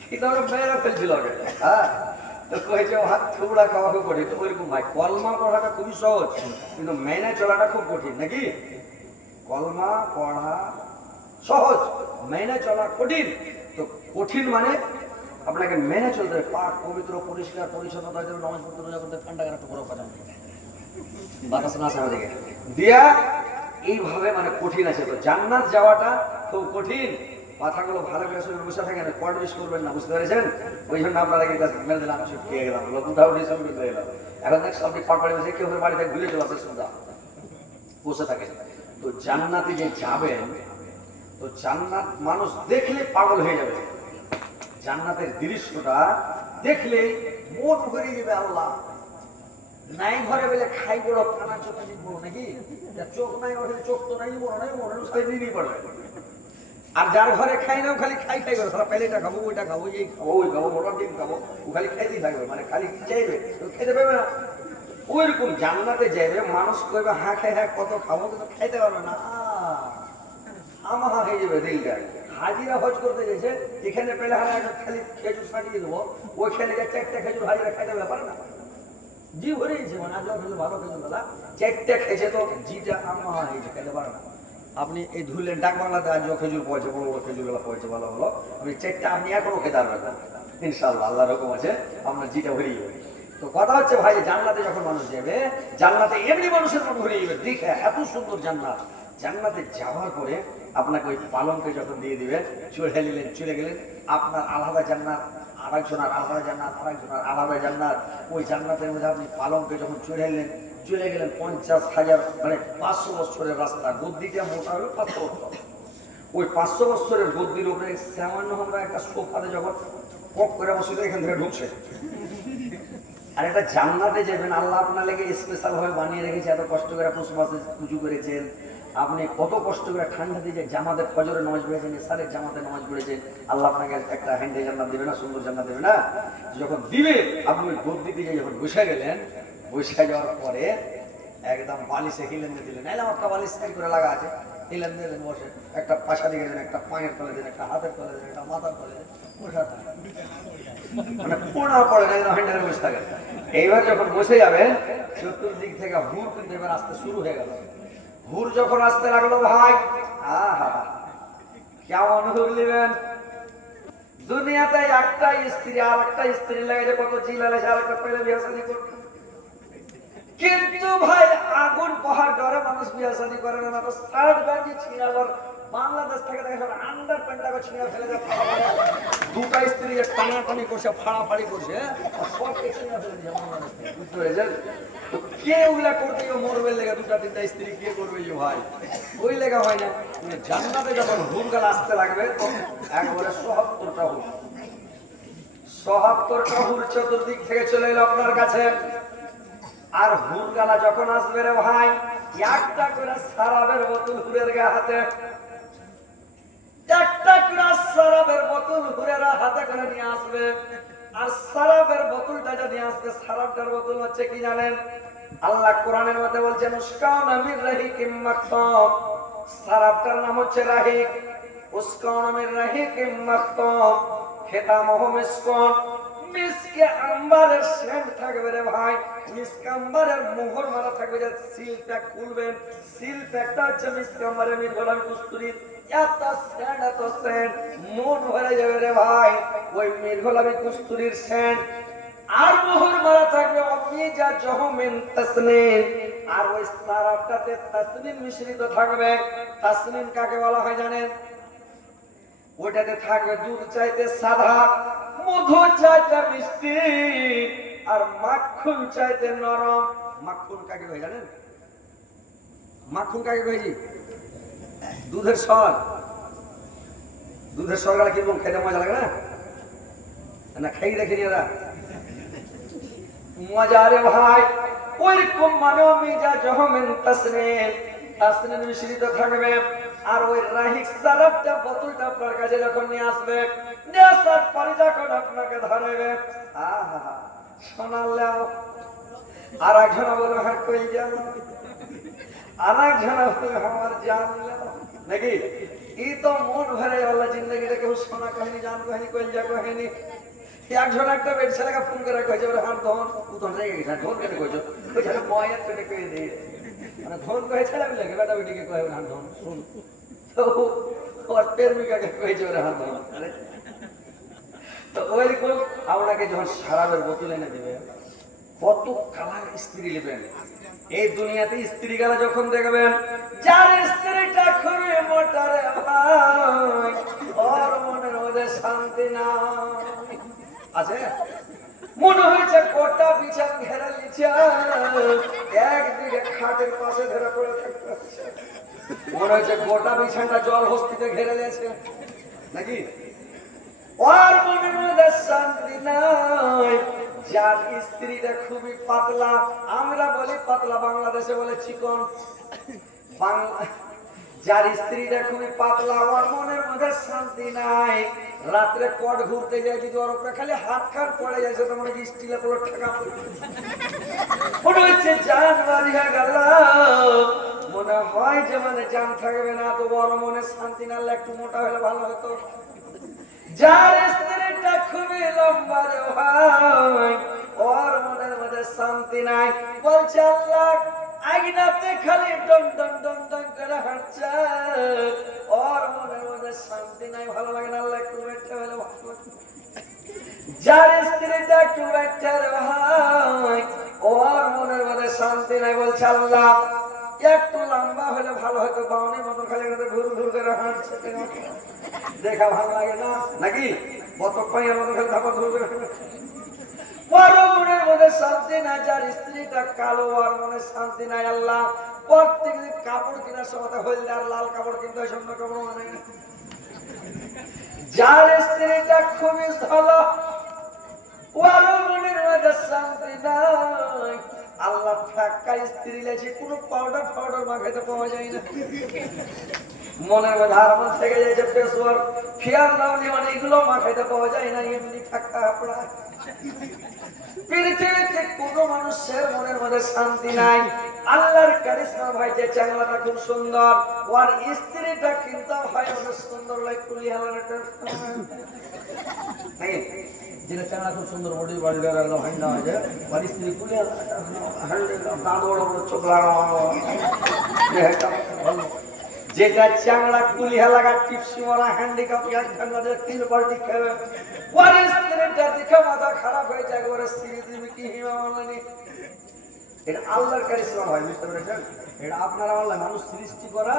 কিন্তু আমরা মেয়েরা ফেলছিল আগে, হ্যাঁ। তো কয়েছে হাত থুবড়া খাওয়া খুব কঠিন। তো ওইরকম ভাই কলমা পড়াটা খুবই সহজ, কিন্তু মেনে চলাটা খুব কঠিন, নাকি? কলমা পড়া সহজ, মেনে চলা কঠিন। তো কঠিন মানে আপনাকে মেনে চলতে হবে। পাক পবিত্র পরিষ্কার পরিচ্ছন্নতা হয়ে যাবে, নামাজ পড়তে রোজা করতে ঠান্ডা করে একটু বড় কথা বাতাস না আসে আমাদেরকে দিয়া এইভাবে মানে কঠিন আছে। তো জান্নাত যাওয়াটা খুব কঠিন। মাথাগুলো ভালো করে শুনে বসে থাকেন, কট বিশ করবেন না, বুঝতে পেরেছেন? ওই জন্য আপনাদেরকে মেরে দিলাম, ছুটিয়ে গেলাম, কোথাও ডিসকাউন্ট করতে গেলাম। এখন দেখ সব পাড়ে বসে কেউ বাড়িতে ঘুরে চলে আসে, শুনতে বসে থাকে। তো জান্নাতে যে যাবেন, তো জান্নাত মানুষ দেখলে পাগল হয়ে যাবে। জান্নাতের দৃশ্যটা দেখলে মন ভরে যাবে। আল্লাহ নাই ঘরে বলে খাই বড় কানা চোখ বড় নাকি, চোখ নাই ওঠে, চোখ তো নাই বড় নাই বড় নিয়ে পড়বে। আর যার ঘরে খাই নাও খালি খাই খাই করে, সারা পেলেটা খাবো, ওইটা খাবো, এই খাবো, ওই খাবো, মোটর ডিম খাবো, ও খালি খাইতেই থাকবে, মানে খালি কি চাইবে, খেতে পারবে না। ওইরকম জান্নাতে যাইবে, মানুষ কইবে হ্যাঁ খাই হ্যাঁ কত খাবো, কিন্তু খাইতে পারবে না। আমার হয়ে যাবে দিলটা। হাজিরা হজ করতে গেছে, এখানে পেলে হ্যাঁ খালি খেজুর সাটিয়ে দেবো, ওই খেলে চারটা খেজুর হাজিরা খাইতে ব্যাপার না, জি ভরে গেছে, মানে আজ খেজুর ভালো খেজুর দাদা চারটা খেয়েছে তো জিটা আমার হয়েছে, খাইতে পারে না। আপনি এই ধুলেন ডাক বাংলাতে আজ খেজুর পড়েছে, বড় বড় খেজুরগুলো পড়েছে, ভালো ভালো, আপনি চারটা আপনি এখনো খেতে পারবেন না ইনশাল্লাহ, আল্লাহ রকম আছে, আপনার জিটা ভরে যাবে। তো কথা হচ্ছে ভাই, জান্নাতে যখন মানুষ যাবে, জান্নাতে এমনি মানুষের মন ভরে যাবে, দেখে এত সুন্দর জান্নাত। জান্নাতে যাওয়ার পরে আপনাকে ওই পালনকে যখন দিয়ে দিবেন, চলে নিলেন, চলে গেলেন, আপনার আলাদা জান্নাত, আরেকজনের আলাদা জান্নাত, আরেকজনের আলাদা জান্নাত। ওই জান্নাতের মধ্যে আপনি পালনকে যখন চলে গেলেন 50,000 মানে 500 বছরের রাস্তা, গদ্দিটা মোটা হলো 500 বছর। ওই 500 বছরের গদ্দির উপরে সামান্য আমরা একটা সোফাতে যখন পক করে বসে এখান থেকে ঢুকছে। আর একটা জান্নাতে যাবেন, আল্লাহ আপনার লেগে স্পেশাল ভাবে বানিয়ে রেখেছে, এত কষ্ট করে পশু মাসে পুজো করেছেন, আপনি কত কষ্ট করে ঠান্ডা দিয়ে জামাতে ফজরে নামাজ পড়েছেন, সারের জামাতে নামাজ পড়েছেন, আল্লাহ আপনাকে একটা হ্যান্ডে জান্নাত দেবে না, সুন্দর জান্নাত দেবে না? যখন দিবে, আপনি ওই গদ্দিতে যখন বসে গেলেন, বসে যাওয়ার পরে একদম বালিশে হিলেন দিয়ে দিলেন, এলাম একটা বালিশ সাইড করে লাগা আছে, হিলেন দিয়ে দেন, বসে একটা পাশা দিকে দেন, একটা পায়ের তলে দেন, একটা হাতের তলে দেন, একটা মাথার তলে দেন, বসা থাকে, মানে পোড়া পড়ে না, একদম হ্যান্ডেলে বসে থাকে। এইবার যখন বসে যাবেন, চতুর্দিক থেকে হুর কিন্তু এবার আসতে শুরু হয়ে গেল। হুর যখন আসতে লাগলো ভাই, আহা কেমন হুর নেবেন। দুনিয়াতে একটা স্ত্রী আর একটা স্ত্রী লাগে যে কত জিলালে, আর একটা পেলে বিয়ে শাদী করবে, কিন্তু ভাই আগুন পোহার ডরে মানুষ বিয়ে শাদী করে না। তো শার্ট ব্যাগি ছিঁড়াবার বাংলাদেশ থেকে দেখে আন্ডার প্যান্টটাকে ছিঁড়া ফেলে দেয়, দুটা স্ত্রী টানাটানি করছে, ফাড়াফাড়ি করছে, সবকে ছিঁড়া ফেলে দিয়েছে বাংলাদেশ থেকে, বুঝতে পেরেছেন? তো কে ওগুলা করতে মরবে লেগে দুটা তিনটা স্ত্রী কে করবে যে ভাই, ওই লেখা হয় না। জান্নাতে যখন হুরগাল আসতে লাগবে, তো একবারে ৭৭টা হুর, ৭৭টা হুর চতুর্দিক থেকে চলে এলো আপনার কাছে। আর হুরগালা যখন আসবে রে ভাই, একটা করে সারাবের বোতল হুরের হাতে, একটা করে সারাবের বোতল হুরের হাতে করে নিয়ে আসবে। আর সারাবের বোতলটা যদি আসবে, সারাবটার বোতল হচ্ছে কি জানেন? আল্লাহ কোরআনের মধ্যে বলছেন উসকাউনা মির রাহিকিম মাখতুম, সারাবটার নাম হচ্ছে রাহিক। উসকাউনা মির রাহিকিম মাখতুম খিতামুহু মিসকুন, মিসকে আম্বারের সেন্ট থাকবে রে ভাই, মিসকে আম্বারের মোহর মারা থাকবে। যে সিল প্যাক খুলবেন, সিল প্যাকটা হচ্ছে মিসকে আম্বারের মিরগোলাম কস্তুরীর, এত সেন্ট মন ভরে যাবে রে ভাই, ওই মিরগোলামি কস্তুরীর সেন্ট। আর মোহর মারা থাকবে অমিজা জহমিন তাসনিম, আর ওই সারাবটাতে তাসনিম মিশ্রিত থাকবে। তাসনিম কাকে বলা হয় জানেন? ওটাতে থাকবে দুধ চাইতে সাদা, মধু চাইতে মিষ্টি, আর মাখন চাইতে নরম। মাখন কাকে কয় জানেন? মাখন কাকে কয়েছি? দুধের সর। দুধের সরগুলা কিরকম খেতে মজা লাগে না? না খাই দেখিনি এরা মজা রে ভাই। ওইরকম মানে মিজা জহমিন তাসনিম, তাসনিম মিশ্রিত থাকবে। আর ওই রাহিক সারাবটা বোতলটা আপনার কাছে যখন নিয়ে আসবে, নিয়ে আসার পরে যখন আপনাকে ধরবে, আহা শোনালেও আর একজনা বলবে হ্যাঁ কই যাও, আর একজনা বলবে আমার জান নাকি। এই তো মন ভরে আল্লাহ জিন্দগিটা কেউ শোনা কাহিনী, জান কাহিনী, কইলজা কাহিনী। একজন একটা বেড ছেলেকে ফোন করে কইছে ওরে হাত ধন, উতন রেগে গেছে, ধন কেন কইছো? কইছে ময়ের পেটে কই দে, মানে ধন কই ছেলে লাগে বেটা বেটিকে কই হাত ধন শুন। তো ওর প্রেমিকাকে কইছে ওরে হাত ধন। আরে তো ওইরকম আপনাকে যখন সারাবের বোতল এনে দেবে, কত কালার স্ত্রী নেবেন এই দুনিয়াতে। স্ত্রী গেলা যখন দেখবেন যার স্ত্রীটা খুবই মোটা রে ভাই, ওর মনের মধ্যে শান্তি না আছে। মনে হয়েছে গোটা বিছান ঘেরা নিচে, একদিকে খাটের পাশে ধরে পড়ে থাকতে হচ্ছে। মনে হচ্ছে গোটা বিছানটা জল হস্তিতে ঘেরে দিয়েছে নাকি। ওর মনের মধ্যে শান্তি নাই। যার স্ত্রীটা খুবই পাতলা, আমরা বলি পাতলা, বাংলাদেশে বলে চিকন। বাংলা যার স্ত্রীটা খুবই পাতলা, ওর মনের মধ্যে শান্তি নাই। রাত্রে কট ঘুরতে যায়, যদি ওর উপরে খালি হাত খাট পড়ে যাচ্ছে, তো মনে হয় স্টিলে পুরো ঠেকা মনে হচ্ছে জান বাড়িয়া গেল। মনে হয় যে মানে জান থাকবে না। তো বড় মনে শান্তি না, একটু মোটা হলে ভালো হতো। যার স্ত্রীটা খুবই লম্বা রে ভাই, ওর মনের মধ্যে শান্তি নাই। বলছে আল্লাহ আইনাতে খালি ডন ডন ডন ডন করে হাঁটছে, ওর মনের মধ্যে শান্তি নাই, ভালো লাগে না। আল্লাহ একটু বেঁচে হলে ভালো লাগে। যার স্ত্রীটা একটু বেঁচে রে ভাই, ওর মনের মধ্যে শান্তি নাই। বলছে আল্লাহ একটু লম্বা হলে ভালো হতো, বাউনের মতন খালি ঘুর ঘুর করে হাঁটছে, দেখা ভালো লাগে না নাকি। কত পাইয়ের মতো খালি ধাপা ধুর করে বড় মনের মধ্যে শান্তি নাই। যার স্ত্রীটা কালো, আর মনে শান্তি নাই। আল্লাহ প্রত্যেকদিন কাপড় কেনার সময় হলদার লাল কাপড় কিনতে হয়, সামনে কাপড় মানে। যার স্ত্রীটা খুবই ভালো, ওর মনের মধ্যে শান্তি নাই। আল্লাহ ফাঁকা স্ত্রী লেছে, কোনো পাউডার ফাউডার মাখাতে পাওয়া যায় না। মনের মধ্যে হারমোন থেকে যাচ্ছে, ফেসওয়ার ফিয়ার লাভলি মানে এগুলো মাখাইতে পাওয়া যায় না, এমনি ফাঁকা আপনা। পৃথিবীতে কোনো মানুষের মনের মধ্যে শান্তি নাই। আল্লাহর কারিশমা ভাই, যে চ্যাংলাটা খুব সুন্দর, ওর স্ত্রীটা কিন্তু হয় অনেক সুন্দর, লাইক কুলি হালাটা যেটা চ্যাংলা খুব সুন্দর, বডি বাড়িটা হয় না, ওর স্ত্রী কুলি দাঁত বড় বড়, চোখ লাগানো, যেটা চ্যাংলা কুলি হালাকা টিপসি মারা হ্যান্ডিক্যাপ, এক ঠান্ডা দিয়ে 3 বালতি খাবে, ওর স্ত্রীটা দেখে মাথা খারাপ হয়ে যায়। ওর স্ত্রী তুমি কি হিমালয়, এটা আল্লাহর কারিশমা ভাই, বুঝতে পেরেছেন। এটা আপনারা আল্লাহ মানুষ সৃষ্টি করা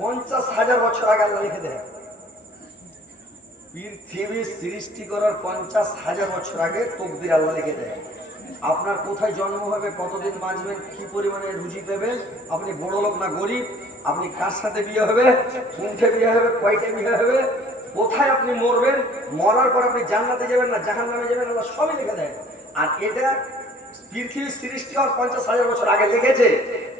50,000 বছর আগে আল্লাহ লিখে দেয়। পৃথিবী সৃষ্টি করার 50,000 বছর আগে তকদির আল্লাহ লিখে দেয়। আপনার কোথায় জন্ম হবে, কতদিন বাঁচবেন, কি পরিমাণে রুজি দেবেন, আপনি বড় লোক না গরিব, আপনি কার সাথে বিয়ে হবে, কোনটা বিয়ে হবে, কয়টা বিয়ে হবে, কোথায় আপনি মরবেন, মরার পর আপনি জান্নাতে যাবেন না জাহান্নামে যাবেন, আল্লাহ সবই লিখে দেয়। আর এটা পৃথিবী সৃষ্টি হওয়ার 50,000 বছর আগে লিখেছে।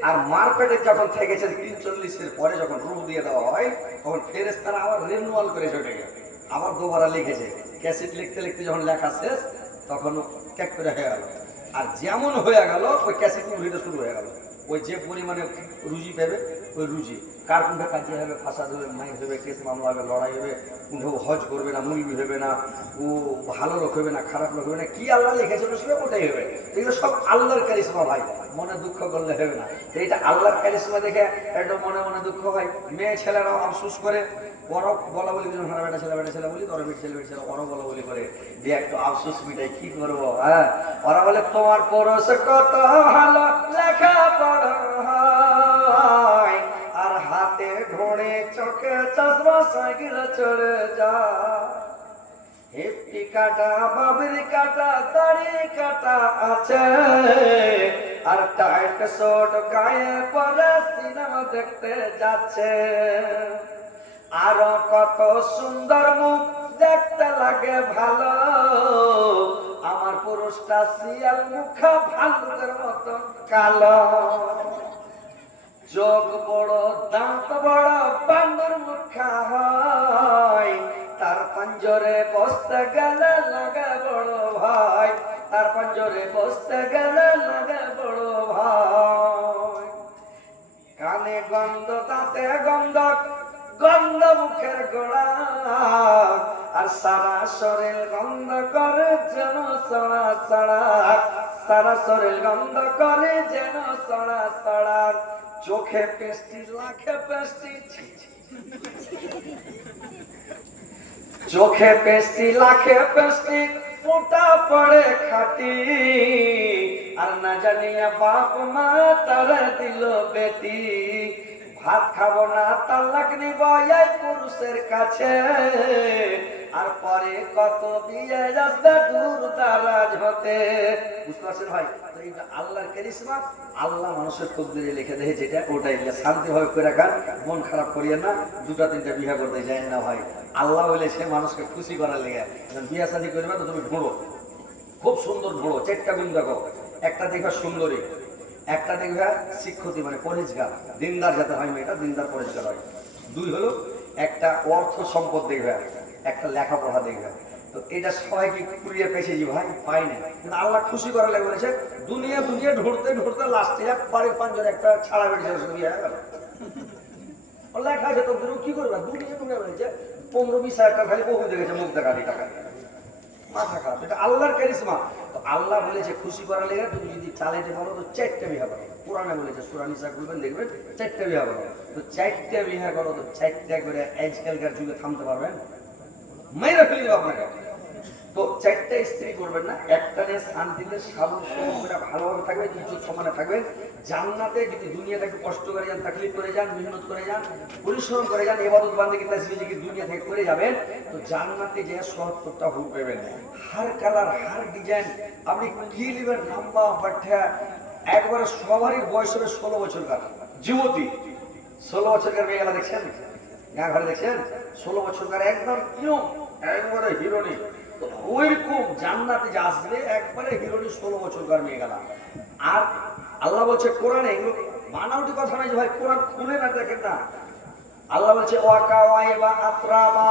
আর মারপেটে যখন থেকেছে 43-এর পরে যখন রূপ দিয়ে দেওয়া হয়, তখন ফেরেশতারা আবার রিনিউয়াল করেছে, ওটাকে আবার দুবারা লিখেছে। ক্যাসেট লিখতে লিখতে যখন লেখা শেষ, তখন ক্যাক করে হয়ে গেল। আর যেমন হয়ে গেল, ওই ক্যাসেট মুভিটা শুরু হয়ে গেল। ওই যে পরিমাণে রুজি পাবে, ওই রুজি কার কোনটা কাজে হবে, ফাঁসাদ হবে, মাইন হবে, কেস মামলা হবে, লড়াই হবে, কোনটা হজ করবে না, মুলবি হবে না, ও ভালো লোক হবে না, খারাপ লোক হবে না, কি আল্লাহ লিখেছিল সেটা ওটাই হবে। এগুলো সব আল্লাহর কারিশমা ভাই, মনে দুঃখ করলে হবে না। এইটা আল্লাহর কারিশমা দেখে একদম মনে মনে দুঃখ হয়। মেয়ে ছেলেরাও আফসোস করে, ওরা বলা বলি, বেটা ছেলে বলি, তোরা বেট ছেলে ওরা বলা বলি করে দিয়ে একটু আফসোস মিটাই, কি করবো। হ্যাঁ, ওরা বলে তোমার পরশ কত ভালো লেখাপড়া, আর হাতে ঘোড়ে, চোখে চশমা, সাইকেল চড়ে যায়, হেপি কাটা, বাবরি কাটা, দাড়ি কাটা আছে, আর টাইট শর্ট গায়ে পরে সিনেমা দেখতে যাচ্ছে। আরো কত সুন্দর মুখ দেখতে লাগে ভালো, আমার পুরুষটা শিয়াল মুখা, ভালুকের মতন কালো, চোখ বড়, দাঁত বড়, বান্দর মুখা হয়, তার পাঞ্জরে বসতে গেলে লাগে বড় ভাই, তার পাঞ্জরে বসতে গেলে লাগে বড় ভাই। কানে গন্ধ, দাঁতে গন্ধ, গন্ধ মুখের গোড়া, আর সারা শরীর গন্ধ করে যেন সড়া সড়া, সারা শরীর গন্ধ করে যেন সড়া সড়া, চোখে পেস্টি, লাখে পেস্টি, চোখে পেস্টি লাখে পেস্টি ফোটা পড়ে খাটি আর না জানিয়া বাপ মা তারা দিল বেটি ভাত খাবো না তালাক নিব এই পুরুষের কাছে আর পরে কত বিয়ে আসবে দূর দারাজ হতে। বুঝতে পারছেন ভাই? তো এইটা আল্লাহর কারিশমা, আল্লাহ মানুষের তকদিরে লিখে দেয় যেটা ওটাই শান্তিভাবে করে রাখার, মন খারাপ করিয়ে না, দুটা তিনটা বিয়ে করতে যায় না ভাই। আল্লাহ বলে সে মানুষকে খুশি করার লেগে বিয়ে শাদী করবে তো তুমি ঢোড়ো, খুব সুন্দর ঢোড়ো, চারটা গুণ দেখো, একটা দেখবে সুন্দরী, একটা দেখবে শিক্ষিত মানে পরিষ্কার দিনদার যাতে হয় মেয়েটা, দিনদার পরিষ্কার হয়। দুই হলো একটা অর্থ সম্পদ দেখবে, একটা লেখাপড়া দেখবে। তো এটা সবাই কি কুড়িয়ে পেয়েছি ভাই? পাই না। কিন্তু আল্লাহ খুশি করার লাগে বলেছে দুনিয়া দুনিয়া ঢুরতে ঢুরতে লাস্টে বাড়ির পাঁচজন একটা ছাড়া বেরিয়েছে বিয়ে হয়ে গেল। লেখা আছে তো কি করবে, দুনিয়া দুনিয়া বেরিয়েছে 15-20 হাজার টাকা খালি বহু দেখেছে মুখ দেখা টাকা, মাথা খারাপ। এটা আল্লাহর কারিশমা। তো আল্লাহ বলেছে খুশি করার লেগে তুমি যদি চালাইতে পারো তো 4টা বিয়ে করো। কোরআনে বলেছে সূরা নিসা খুলবেন দেখবেন 4টা বিয়ে করো। তো 4টা বিয়ে করো, তো 4টা করে আজকালকার যুগে থামতে পারবেন? মেয়েরা ফেলে দেবো আপনাকে। তো 4টা স্ত্রী করবেন না, একটা নিয়ে শান্তিতে সাবল করে ভালোভাবে থাকবেন, ইজ্জত সমানে থাকবেন। জান্নাতে যদি দুনিয়াতে একটু কষ্ট করে যান, তাকলিফ করে যান, মেহনত করে যান, পরিশ্রম করে যান, ইবাদত বান্দেগি তাসবিহ দুনিয়া থেকে করে যাবেন, তো জান্নাতে যে 70টা হুর পাবেন। হার কালার হার ডিজাইন আপনি কি নেবেন, লম্বা পাঠা একবারে সবারই বয়স হবে 16 বছরকার যুবতী, 16 বছরকার মেয়েগুলা দেখছেন গাঁ ঘরে দেখছেন 16 বছরকার একদম ইয়ং, একবারে হিরোনি। তো ওইরকম জান্নাতে যে আসবে একবারে হিরোনি 16 বছরকার মেয়েগুলা। আর আল্লাহ বলছে কোরআনে, এগুলো বানাউটি কথা নয় যে ভাই কোরআন খুলে না দেখেন না। আল্লাহ বলছে ওয়াকাওয়াইবা আতরাবা,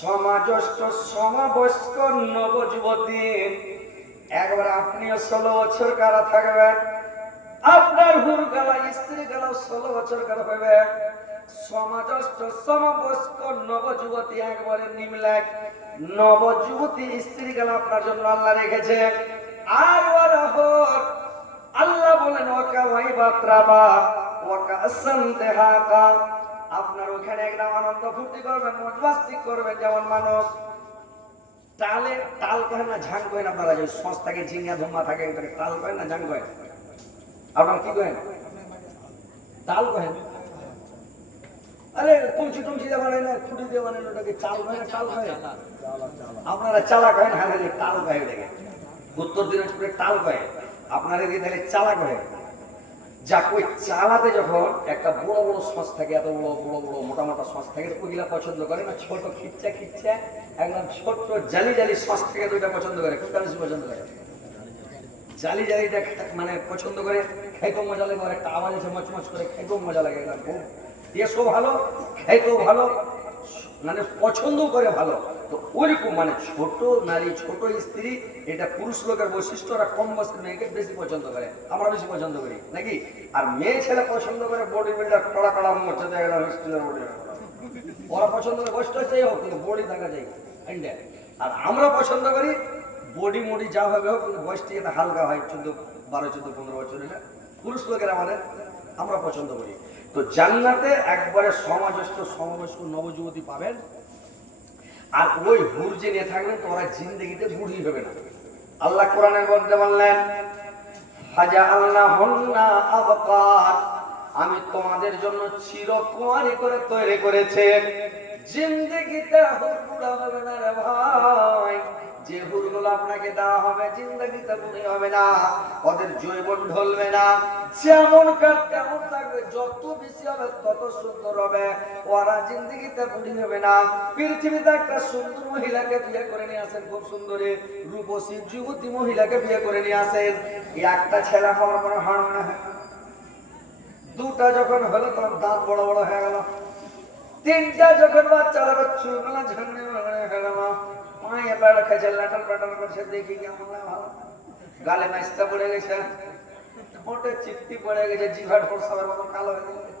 সমাজস্থ সমবয়স্ক নবযুবতী, একবার আপনিও 16 বছর কারা থাকবেন, আপনার হুর গালা স্ত্রী গালা 16 বছর কারা হবে। সমাজস্থ সমবয়স্ক নবযুবতী একবারে নিমলাক নবযুবতী স্ত্রী গালা আপনার জন্য আল্লাহ রেখেছে। আর আল্লাহ বলেন ওয়াকাওয়াইবা আতরাবা ওয়াকাসান দেহাকা, আপনার ওখানে একদম আনন্দ ফুর্তি করবেন, মজমাস্তি করবেন। যেমন মানুষ টালে টাল কয় না ঝাং কয় না, আপনারা যে সস থাকে ঝিঙ্গা ধুমা থাকে এটাকে টাল কয় না ঝাং কয়? আপনারা কি কয়েন? টাল কয়েন? আরে কুঞ্চি টুঞ্চি দিয়ে বানায় না, খুঁটি দিয়ে বানায় না, ওটাকে চাল কয় না টাল কয়? আপনারা চালা কয়েন, হ্যাঁ টাল কয় ওটাকে। উত্তর দিনাজপুরে টাল কয়, আপনারা দিয়ে তাহলে চালা কয়। যা ওই চালাতে যখন একটা বড় বড় সস থাকে, এত বড় বড় বড় মোটা মোটা সস থাকে, ওইগুলা পছন্দ করে না। ছোট খিচ্চা খিচ্চা একদম ছোট্ট জালি জালি সস থেকে দুইটা পছন্দ করে। কোনটা বেশি পছন্দ করে? জালি জালিটা মানে পছন্দ করে, খাইতেও মজা লাগে, আর একটা আওয়াজ আছে মচমচ করে, খাইতেও মজা লাগে। খুব টেস্টও ভালো, খাইতেও ভালো, মানে পছন্দও করে ভালো। তো ওইরকম মানে ছোট নারী ছোট স্ত্রী, এটা পুরুষ লোকের বৈশিষ্ট্য। ওরা কম বয়সের মেয়েকে বেশি পছন্দ করে, আমরা বেশি পছন্দ করি নাকি? আর মেয়ে ছেলে পছন্দ করে বডি বিল্ডার, কড়া কড়া মোচা যায়, ওরা পছন্দ করে বয়সটা চাই হোক কিন্তু বডি থাকা চাই। আর আমরা পছন্দ করি বডি মডি যা হবে হোক কিন্তু বয়সটি এটা হালকা হয়, 12, 14, 15 বছর হলে পুরুষ লোকের আমাদের আমরা পছন্দ করি। তো জান্নাতে একবারে সমাজস্থ সমবয়স্ক নবযুবতী পাবেন। আর ওই হুর যে নিয়ে থাকবেন তো ওরা জিন্দেগিতে বুড়ি হবে না। আল্লাহ কোরআনের মধ্যে বললেন ফাজআলনাহুন্না আবকার, আমি তোমাদের জন্য চিরকুমারী করে তৈরি করেছি। জিন্দেগিতে হুর বুড়া হবে না রে ভাই। যে হুরগুলো আপনাকে দেওয়া হবে জিন্দেগিতে বুড়ি হবে না, ওদের জৈবন ঢলবে না, যেমন কাজ তেমন থাকবে, যত বেশি হবে তত সুন্দর হবে, ওরা জিন্দেগিতে বুড়ি হবে না। পৃথিবীতে একটা সুন্দর মহিলাকে বিয়ে করে নিয়ে আসেন, খুব সুন্দরী রূপসী যুবতী মহিলাকে বিয়ে করে নিয়ে আসেন, একটা ছেলে হওয়ার পরে হাড় মনে হয়, দুটা যখন হলো তখন দাঁত বড় বড় হয়ে গেল, তিনটা যখন বাচ্চা হলো চুলগুলো ঝান্ডে হয়ে গেল, মায়ে বেড়া খেয়েছে, লাটাল পাটাল করছে, দেখি কেমন ভালো, গালে মাইস্তা পড়ে গেছে, ঠোঁটে চিপটি পড়ে গেছে, জিভার ফোরসাবের মতো কালো হয়ে গেছে।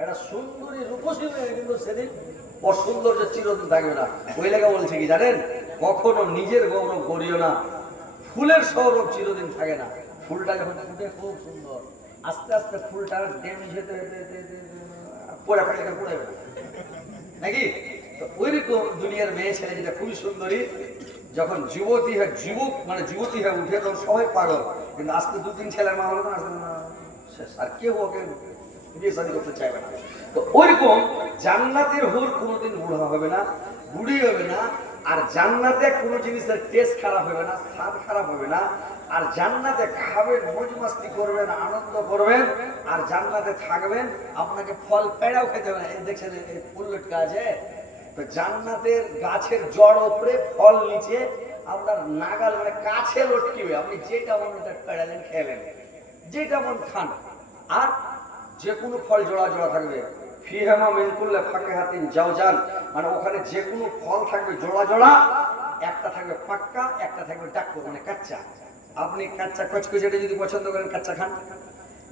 একটা সুন্দরী রূপসী মেয়ে কিন্তু সেদিন অসৌন্দর্য চিরদিন থাকবে না। ওই লেগে বলছে কি জানেন, কখনো নিজের গৌরব করিও না, ফুলের সৌরভ চিরদিন থাকে না। ফুলটা যখন ফুটে খুব সুন্দর, আস্তে আস্তে ফুলটা ড্যামেজ হতে পড়ে ফেলে পড়ে নাকি তো ওইরকম দুনিয়ার মেয়ে ছেলে যেটা খুবই সুন্দরী, যখন যুবতী হয় যুবতী হয়ে উঠে তখন সবাই পাগল, কিন্তু আস্তে 2-3 ছেলের মা হলো না, আসলে না শেষ, আর কেউ ওকে বিয়ে শাদী করতে চাইবে না। তো ওইরকম জান্নাতের হুর কোনোদিন বুড়া হবে না, বুড়ি হবে না, আর জান্নাতে কোনো জিনিসের টেস্ট খারাপ হবে না, স্বাদ খারাপ হবে না, আর জান্নাতে খাবেন, মौज मस्ती করবেন, আনন্দ করবেন, আর জান্নাতে থাকবেন, আপনাকে ফল পেড়াও খেতে হবে না। এই দেখছেন এই ফুল লটকা আছে, তো জান্নাতের গাছের জড় উপরে ফল নিচে আপনার নাগাল মানে কাছে লটকিবে, আপনি যেটা মন ওটা পেড়ালেন খেলেন, যেটা মন খান, আর যে কোনো ফল জোড়া জোড়া থাকবে। ফিহামা মিন কুল্লি ফাকিহাতিন জাওজান, মানে ওখানে যে কোনো ফল থাকবে জোড়া জোড়া, একটা থাকবে পাক্কা, একটা থাকবে ডাক্কো মানে কাঁচা। আপনি কাঁচা কচকচেটা যদি পছন্দ করেন কাঁচা খান,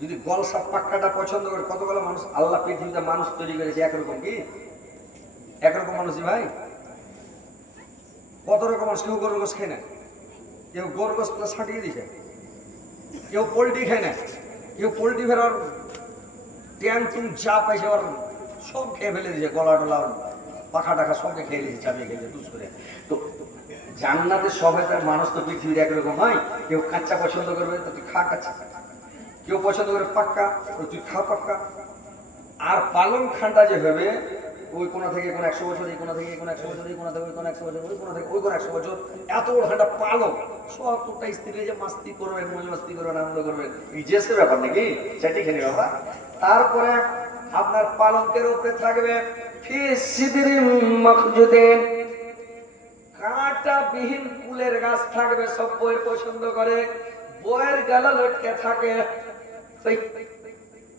যদি গলসা পাক্কাটা পছন্দ করেন। কতগুলো মানুষ আল্লাহ পৃথিবীতে মানুষ তৈরি করেছে একরকম, কি একরকম মানুষই ভাই? কত রকম মানুষ, কেউ গরুর গোশ খায় না, কেউ গরুর গোশ প্লাস ছাটিয়ে দিছে, কেউ পোলট্রি খায় না, কেউ পোলট্রি ফেরার ট্যান টুন যা পাইছে ওর সব খেয়ে ফেলে দিয়েছে, গলা টলা পাখা টাখা সবকে খেয়ে দিয়েছে, চাপিয়ে খেয়েছে দুষ করে। তো জান্নাতের সবাই তার মানুষ তো পৃথিবীর একরকম হয়, কেউ কাঁচা পছন্দ করবে তো তুই খা কাঁচা, কেউ পছন্দ করে পাক্কা তো তুই খা পাক্কা। আর পালন খানটা যে হবে ওই কোনা থেকে কোন 100 বছর, এই কোনা থেকে কোন 100 বছর, এই কোনা থেকে ওই কোন 100 বছর, ওই কোনা থেকে ওই কোন 100 বছর, এত বড় খানটা পালন, 70টা স্ত্রী যে মাস্তি করবেন, মौज मस्ती করবেন, আনন্দ করবেন, এই জেসের ব্যাপার নাকি সেটি খেলে বাবা। তারপরে আপনার পালঙ্কের উপরে থাকবে ফি সিদরিম মাখজুদিন, কাঁটা বিহীন ফুলের গাছ থাকবে, সব বইয়ের পছন্দ করে, বইয়ের গালা লটকে থাকে।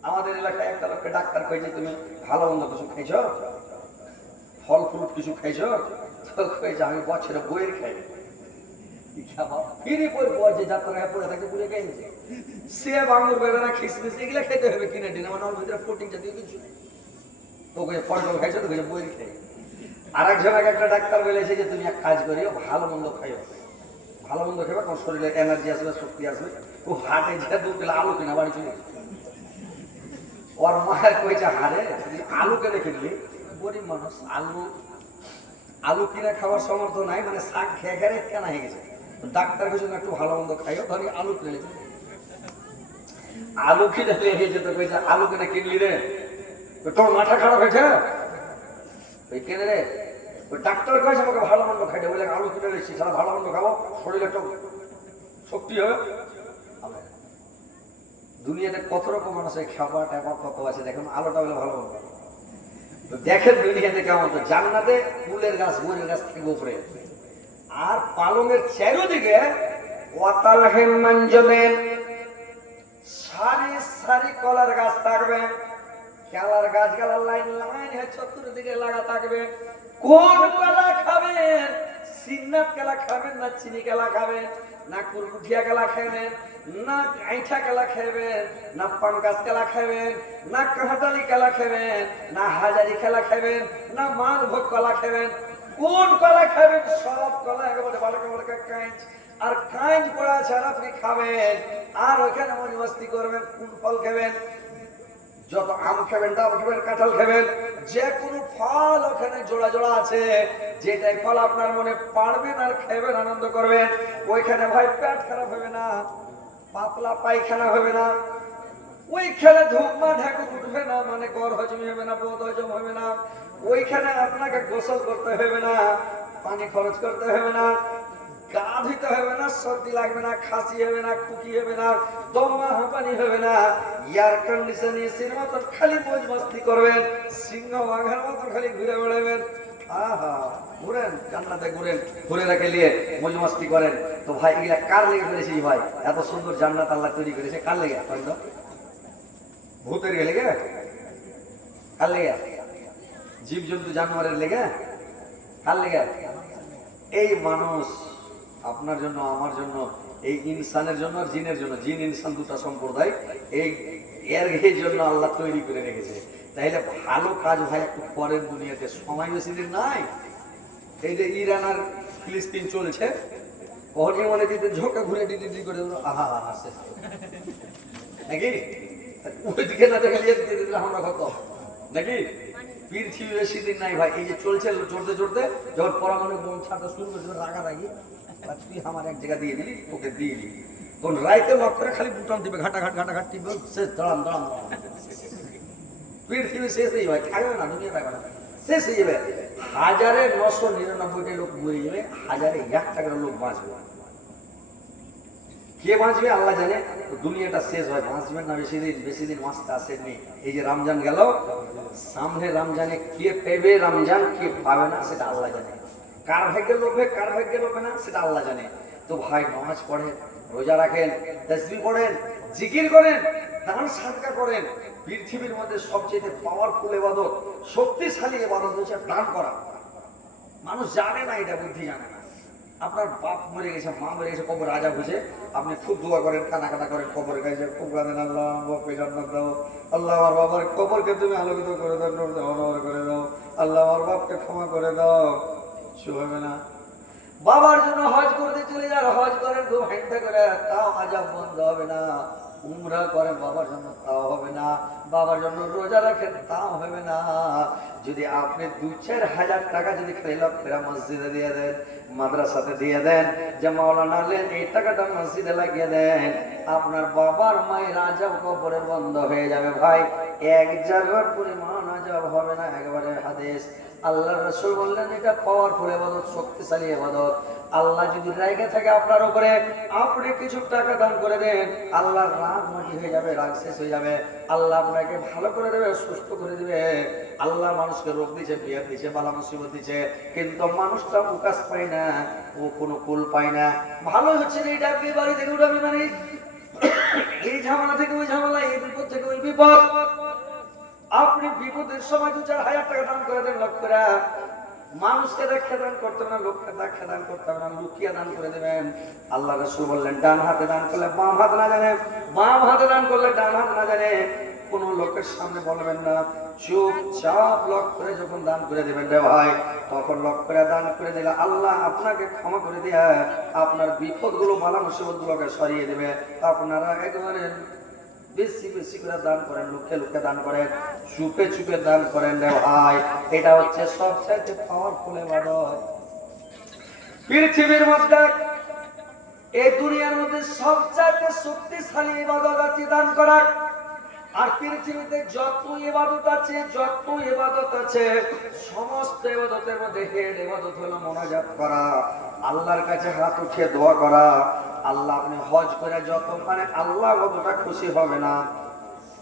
আমাদের এলাকায় একটা লোককে ডাক্তার কইছে তুমি ভালো মন্দ কিছু খাইছ, ফল ফ্রুট কিছু খাইছ? তো কইছে আমি বছরে বইয়ের খাই। কিনে পরে যে যাত্রা পড়ে থাকে পুরে খাইছে, সেব আঙুর বেদানা খিসমিস এগুলা খেতে হবে কিনে দিন, আমার ওর ভিতরে প্রোটিন জাতীয় কিছু। তো কইছে ফল টল খাইছো? তো কইছে বইয়ের খাই। আরেকজন একটা ডাক্তার বলেছে যে তুমি এক কাজ করিও, ভালো মন্দ খাইও, ভালো মন্দ খেবে, তোমার শরীরে এনার্জি আসবে, শক্তি আসবে। ও হাটে যে 2 কিলো আলু কিনা বাড়ি চলে গেছে। ওর মায়ের কইছে হারে তুই আলু কেন কিনলি? গরিব মানুষ, আলু কিনে খাওয়ার সমর্থ নাই, মানে শাক খেয়ে খেয়ে কেনা হয়ে গেছে। ডাক্তার কইছে একটু ভালো মন্দ খাইও, ধরি আলু কিনে নিয়েছে। আলু কিনে নিয়ে গেছে, তো কইছে আলু কেন কিনলি রে? তোর মাথা খারাপ হয়েছে? ওই কেন রে? ওই ডাক্তার কইছে আমাকে ভালো মন্দ খাইতে, বলে আলু কিনে নিয়েছি, সারা ভালো মন্দ খাবো, শরীরে একটু শক্তি হবে। দুনিয়াতে কত রকম মানুষের খাবার টাবার কত আছে দেখুন, আলোটা হলে ভালো মন্দ দেখেন দুনিয়াতে কেমন। তো জান্নাতে ফুলের গাছ, বইয়ের গাছ থেকে উপরে, আর পালনের চারিদিকে ওয়াতালহিম মানজুমিন, সারি সারি কলার গাছ থাকবে, কেলার গাছ গেলার লাইন লাইন চতুর্দিকে লাগা থাকবে। কোন কলা খাবেন? সিন্নাত কেলা খাবেন না চিনি কেলা খাবেন, না কুরকুঠিয়া কেলা খাবেন, না আইঠা কেলা খাবেন, না পাঙ্কাস কেলা খাবেন, না কাঁঠালি কেলা খাবেন, না হাজারি খেলা খাবেন, না মালভোগ কলা খাবেন? কোন কলা খাবেন? সব কলা একেবারে বালকা বালকা কাঁচ, আর কাঁচ পড়া ছাড়া আপনি খাবেন, আর ওখানে মौज मस्ती করবেন। কোন ফল খাবেন? যত আম খাবেন, ডাব খাবেন, কাঁঠাল খাবেন, যে কোনো ফল ওখানে জোড়া জোড়া আছে, যেটাই ফল আপনার মনে পারবেন আর খাবেন, আনন্দ করবেন। ওইখানে ভাই পেট খারাপ হবে না, পাতলা পায়খানা হবে না, ওইখানে ধূমা ঢাকু উঠবে না, মানে গড় হজমি হবে না, বদ হজম হবে না, ওইখানে আপনাকে গোসল করতে হবে না, পানি খরচ করতে হবে না, গা ধুতে হবে না, সর্দি লাগবে না, খাসি হবে না, খুকি হবে না, দমা হাঁপানি হবে না, এয়ার কন্ডিশন এসির মতো খালি মौज मस्ती করবেন, সিংহ বাঘের মতো খালি ঘুরে বেড়াবেন। আহা, ঘুরেন জান্নাতে, ঘুরেন, ঘুরে রেখে নিয়ে মौज मस्ती করেন। তো ভাই এগুলা কার লেগে করেছে ভাই? এত সুন্দর জান্নাত আল্লাহ তৈরি করেছে কার লেগে? ভূতের লেগে? কার লেগে? জীব জন্তু জানোয়ারের লেগে? কার লেগে? এই মানুষ আপনার জন্য, আমার জন্য, এই ইনসানের জন্য আর জিনের জন্য, জিন ইনসান দুটা সম্প্রদায়, এর জন্য আল্লাহ তৈরি করে রেখেছে। তাইলে ভালো কাজ ভাই একটু করেন, দুনিয়াতে সময় বেশি দিন নাই। এই যে ইরান আর ফিলিস্তিন চলছে, ওকে মনে দিতে ঝোঁকা ঘুরে ডিটি করে আহা আসে নাকি? ওইদিকে না দেখে আমরা কত নাকি পৃথিবী বেশি দিন নাই ভাই, এই যে চলছে চড়তে চড়তে যখন পরমাণু বোম ছাড়তে শুরু করছে রাগারাগি, তুই আমার এক জায়গা দিয়ে দিলি, ওকে দিয়ে দিলি, তখন রাইতে লক করে খালি বুটান দিবে, ঘাটাঘাট টিপবে, শেষ দাঁড়াম পৃথিবী শেষ হয়ে যাবে, থাকবে না, দুনিয়া থাকবে না, শেষ হয়ে যাবে। 1999টা লোক মরে যাবে, 1001 লোক বাঁচবে। কে বাঁচবে আল্লাহ জানে। দুনিয়াটা শেষ হয়, বাঁচবেন না বেশি দিন বাঁচতে আসেননি। এই যে রমজান গেল, সামনে রমজানে কে পেবে রমজান, কে পাবে না সেটা আল্লাহ জানে। কার ভাগ্যে লোভে কার ভাগ্যে লোভে না সেটা আল্লাহ জানে। তো ভাই নামাজ পড়েন, রোজা রাখেন, তাসবিহ পড়েন, জিকির করেন, দান সাদকা করেন। পৃথিবীর মধ্যে সবচেয়ে পাওয়ারফুল ইবাদত, শক্তিশালী ইবাদত হচ্ছে দান করা। মানুষ জানে না, এটা বুদ্ধি জানে না। আপনার বাপ মরে গেছে, মা মরে গেছে, কবর রাজা বুঝে, আপনি খুব দোয়া করেন, কানা করেন, কবরের কাছে খুব কাঁদেন, আল্লাহ বাপকে জান্নাত দাও, আল্লাহ আমার বাবার কবরকে তুমি আলোকিত করে দাও, নূর দাও, নূর করে দাও, আল্লাহ আমার বাপকে ক্ষমা করে দাও। কিছু হবে না। বাবার জন্য হজ করতে চলে যান, হজ করেন খুব হেঁটে করে, তাও আজাব বন্ধ হবে না। উমরা করেন বাবার জন্য, তাও হবে না। বাবার জন্য রোজা রাখেন, তাও হবে না। যদি আপনি 2-4 হাজার টাকা যদি ফেরা মসজিদে দিয়ে দেন, মাদ্রাসাতে দিয়ে দেন, যে মাওলানা নেন এই টাকাটা মসজিদে লাগিয়ে দেন, আপনার বাবার মায়ের আজাব কবরের বন্ধ হয়ে যাবে ভাই। 1 জায়গার পরিমাণ আজাব হবে না, একবারে হাদিস। আল্লাহ রাসূল বললেন এটা পাওয়ারফুল ইবাদত, শক্তিশালী ইবাদত। আল্লাহ যদি রেগে থাকে আপনার উপরে, আপনি কিছু টাকা দান করে দেন, আল্লাহর রাগ মাটি হয়ে যাবে, রাগ শেষ হয়ে যাবে। আল্লাহ আপনাকে ভালো করে দেবে, সুস্থ করে দেবে। আল্লাহ মানুষকে রোগ দিচ্ছে, বিয়ে দিচ্ছে, বালা মুসিবত দিচ্ছে, কিন্তু মানুষটা প্রকাশ পায় না, ও কোনো কুল পায় না। ভালো হচ্ছে যে এটা আপনি বাড়ি থেকে উঠাবি, মানে এই ঝামেলা থেকে ওই ঝামেলা, এই বিপদ থেকে ওই বিপদ। আপনি বিপদের সময় 2-4 হাজার টাকা দান করে দেন, লক্ষ করে। মানুষকে দেখে দান করতে হবে না, লোককে দেখে দান করতে হবে না, লুকিয়ে দান করে দেবেন। আল্লাহ রাসূল বললেন ডান হাতে দান করলে বাম হাত না জানে, বাম হাতে দান করলে ডান হাত না জানে। কোন লোকের সামনে বলবেন না, চুপচাপ লক করে যখন দান করে দেবেন রে ভাই, তখন লক করে দান করে দিলে আল্লাহ আপনাকে ক্ষমা করে দিয়ে আপনার বিপদগুলো, বালা মুসিবতগুলোকে সরিয়ে দেবে। আপনারা একেবারে বেশি করে দান করেন, লুকে দান করেন, চুপে দান করেন রে ভাই। এটা হচ্ছে সবচাইতে পাওয়ারফুল ইবাদত পৃথিবীর মধ্যে। এই দুনিয়ার মধ্যে সবচাইতে শক্তিশালী ইবাদত আছে দান করা। আর পৃথিবীতে যত ইবাদত আছে, সমস্ত ইবাদতের মধ্যে হেড ইবাদত হলো মোনাজাত করা, আল্লাহর কাছে হাত উঠিয়ে দোয়া করা। আল্লাহ আপনি হজ করে যত মানে আল্লাহ অতটা খুশি হবে না,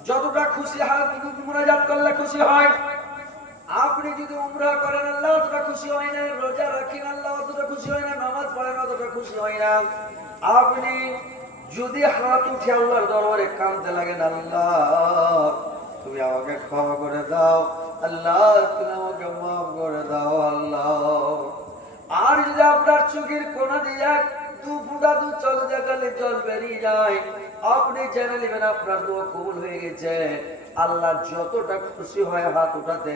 যতটা খুশি হাত মোনাজাত করলে খুশি হয়। আপনি যদি উমরা করেন আল্লাহ অতটা খুশি হয় না, রোজা রাখেন আল্লাহ অতটা খুশি হয় না, নামাজ পড়েন অতটা খুশি হয় না। আপনি যদি হাত উঠে আল্লাহর দরবারে কাঁদতে লাগেন, আল্লাহ তুমি আমাকে ক্ষমা করে দাও, আল্লাহ তুমি আমাকে মাফ করে দাও আল্লাহ। আর যদি আপনার চোখের কোনা দিয়ে দু ফুটা দু চল দেখালে জল বেরিয়ে যায়, আপনি জেনে নেবেন আপনার দোয়া কবুল হয়ে গেছে। আল্লাহ যতটা খুশি হয় হাত উঠাতে,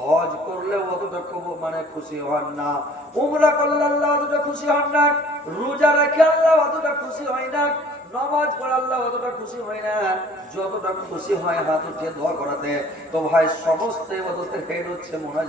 হজ করলে অতটা মানে খুশি হন না, উমরা করলে আল্লাহ অতটা খুশি হন না, রোজা রেখে আল্লাহ অতটা খুশি হয় না, নামাজ পড়ে আল্লাহ অতটা খুশি হয় না, যতটা খুশি হয় হাত উঠিয়ে দোয়া করাতে। তো ভাই সমস্ত ইবাদতের হেড হচ্ছে মোনাজাত।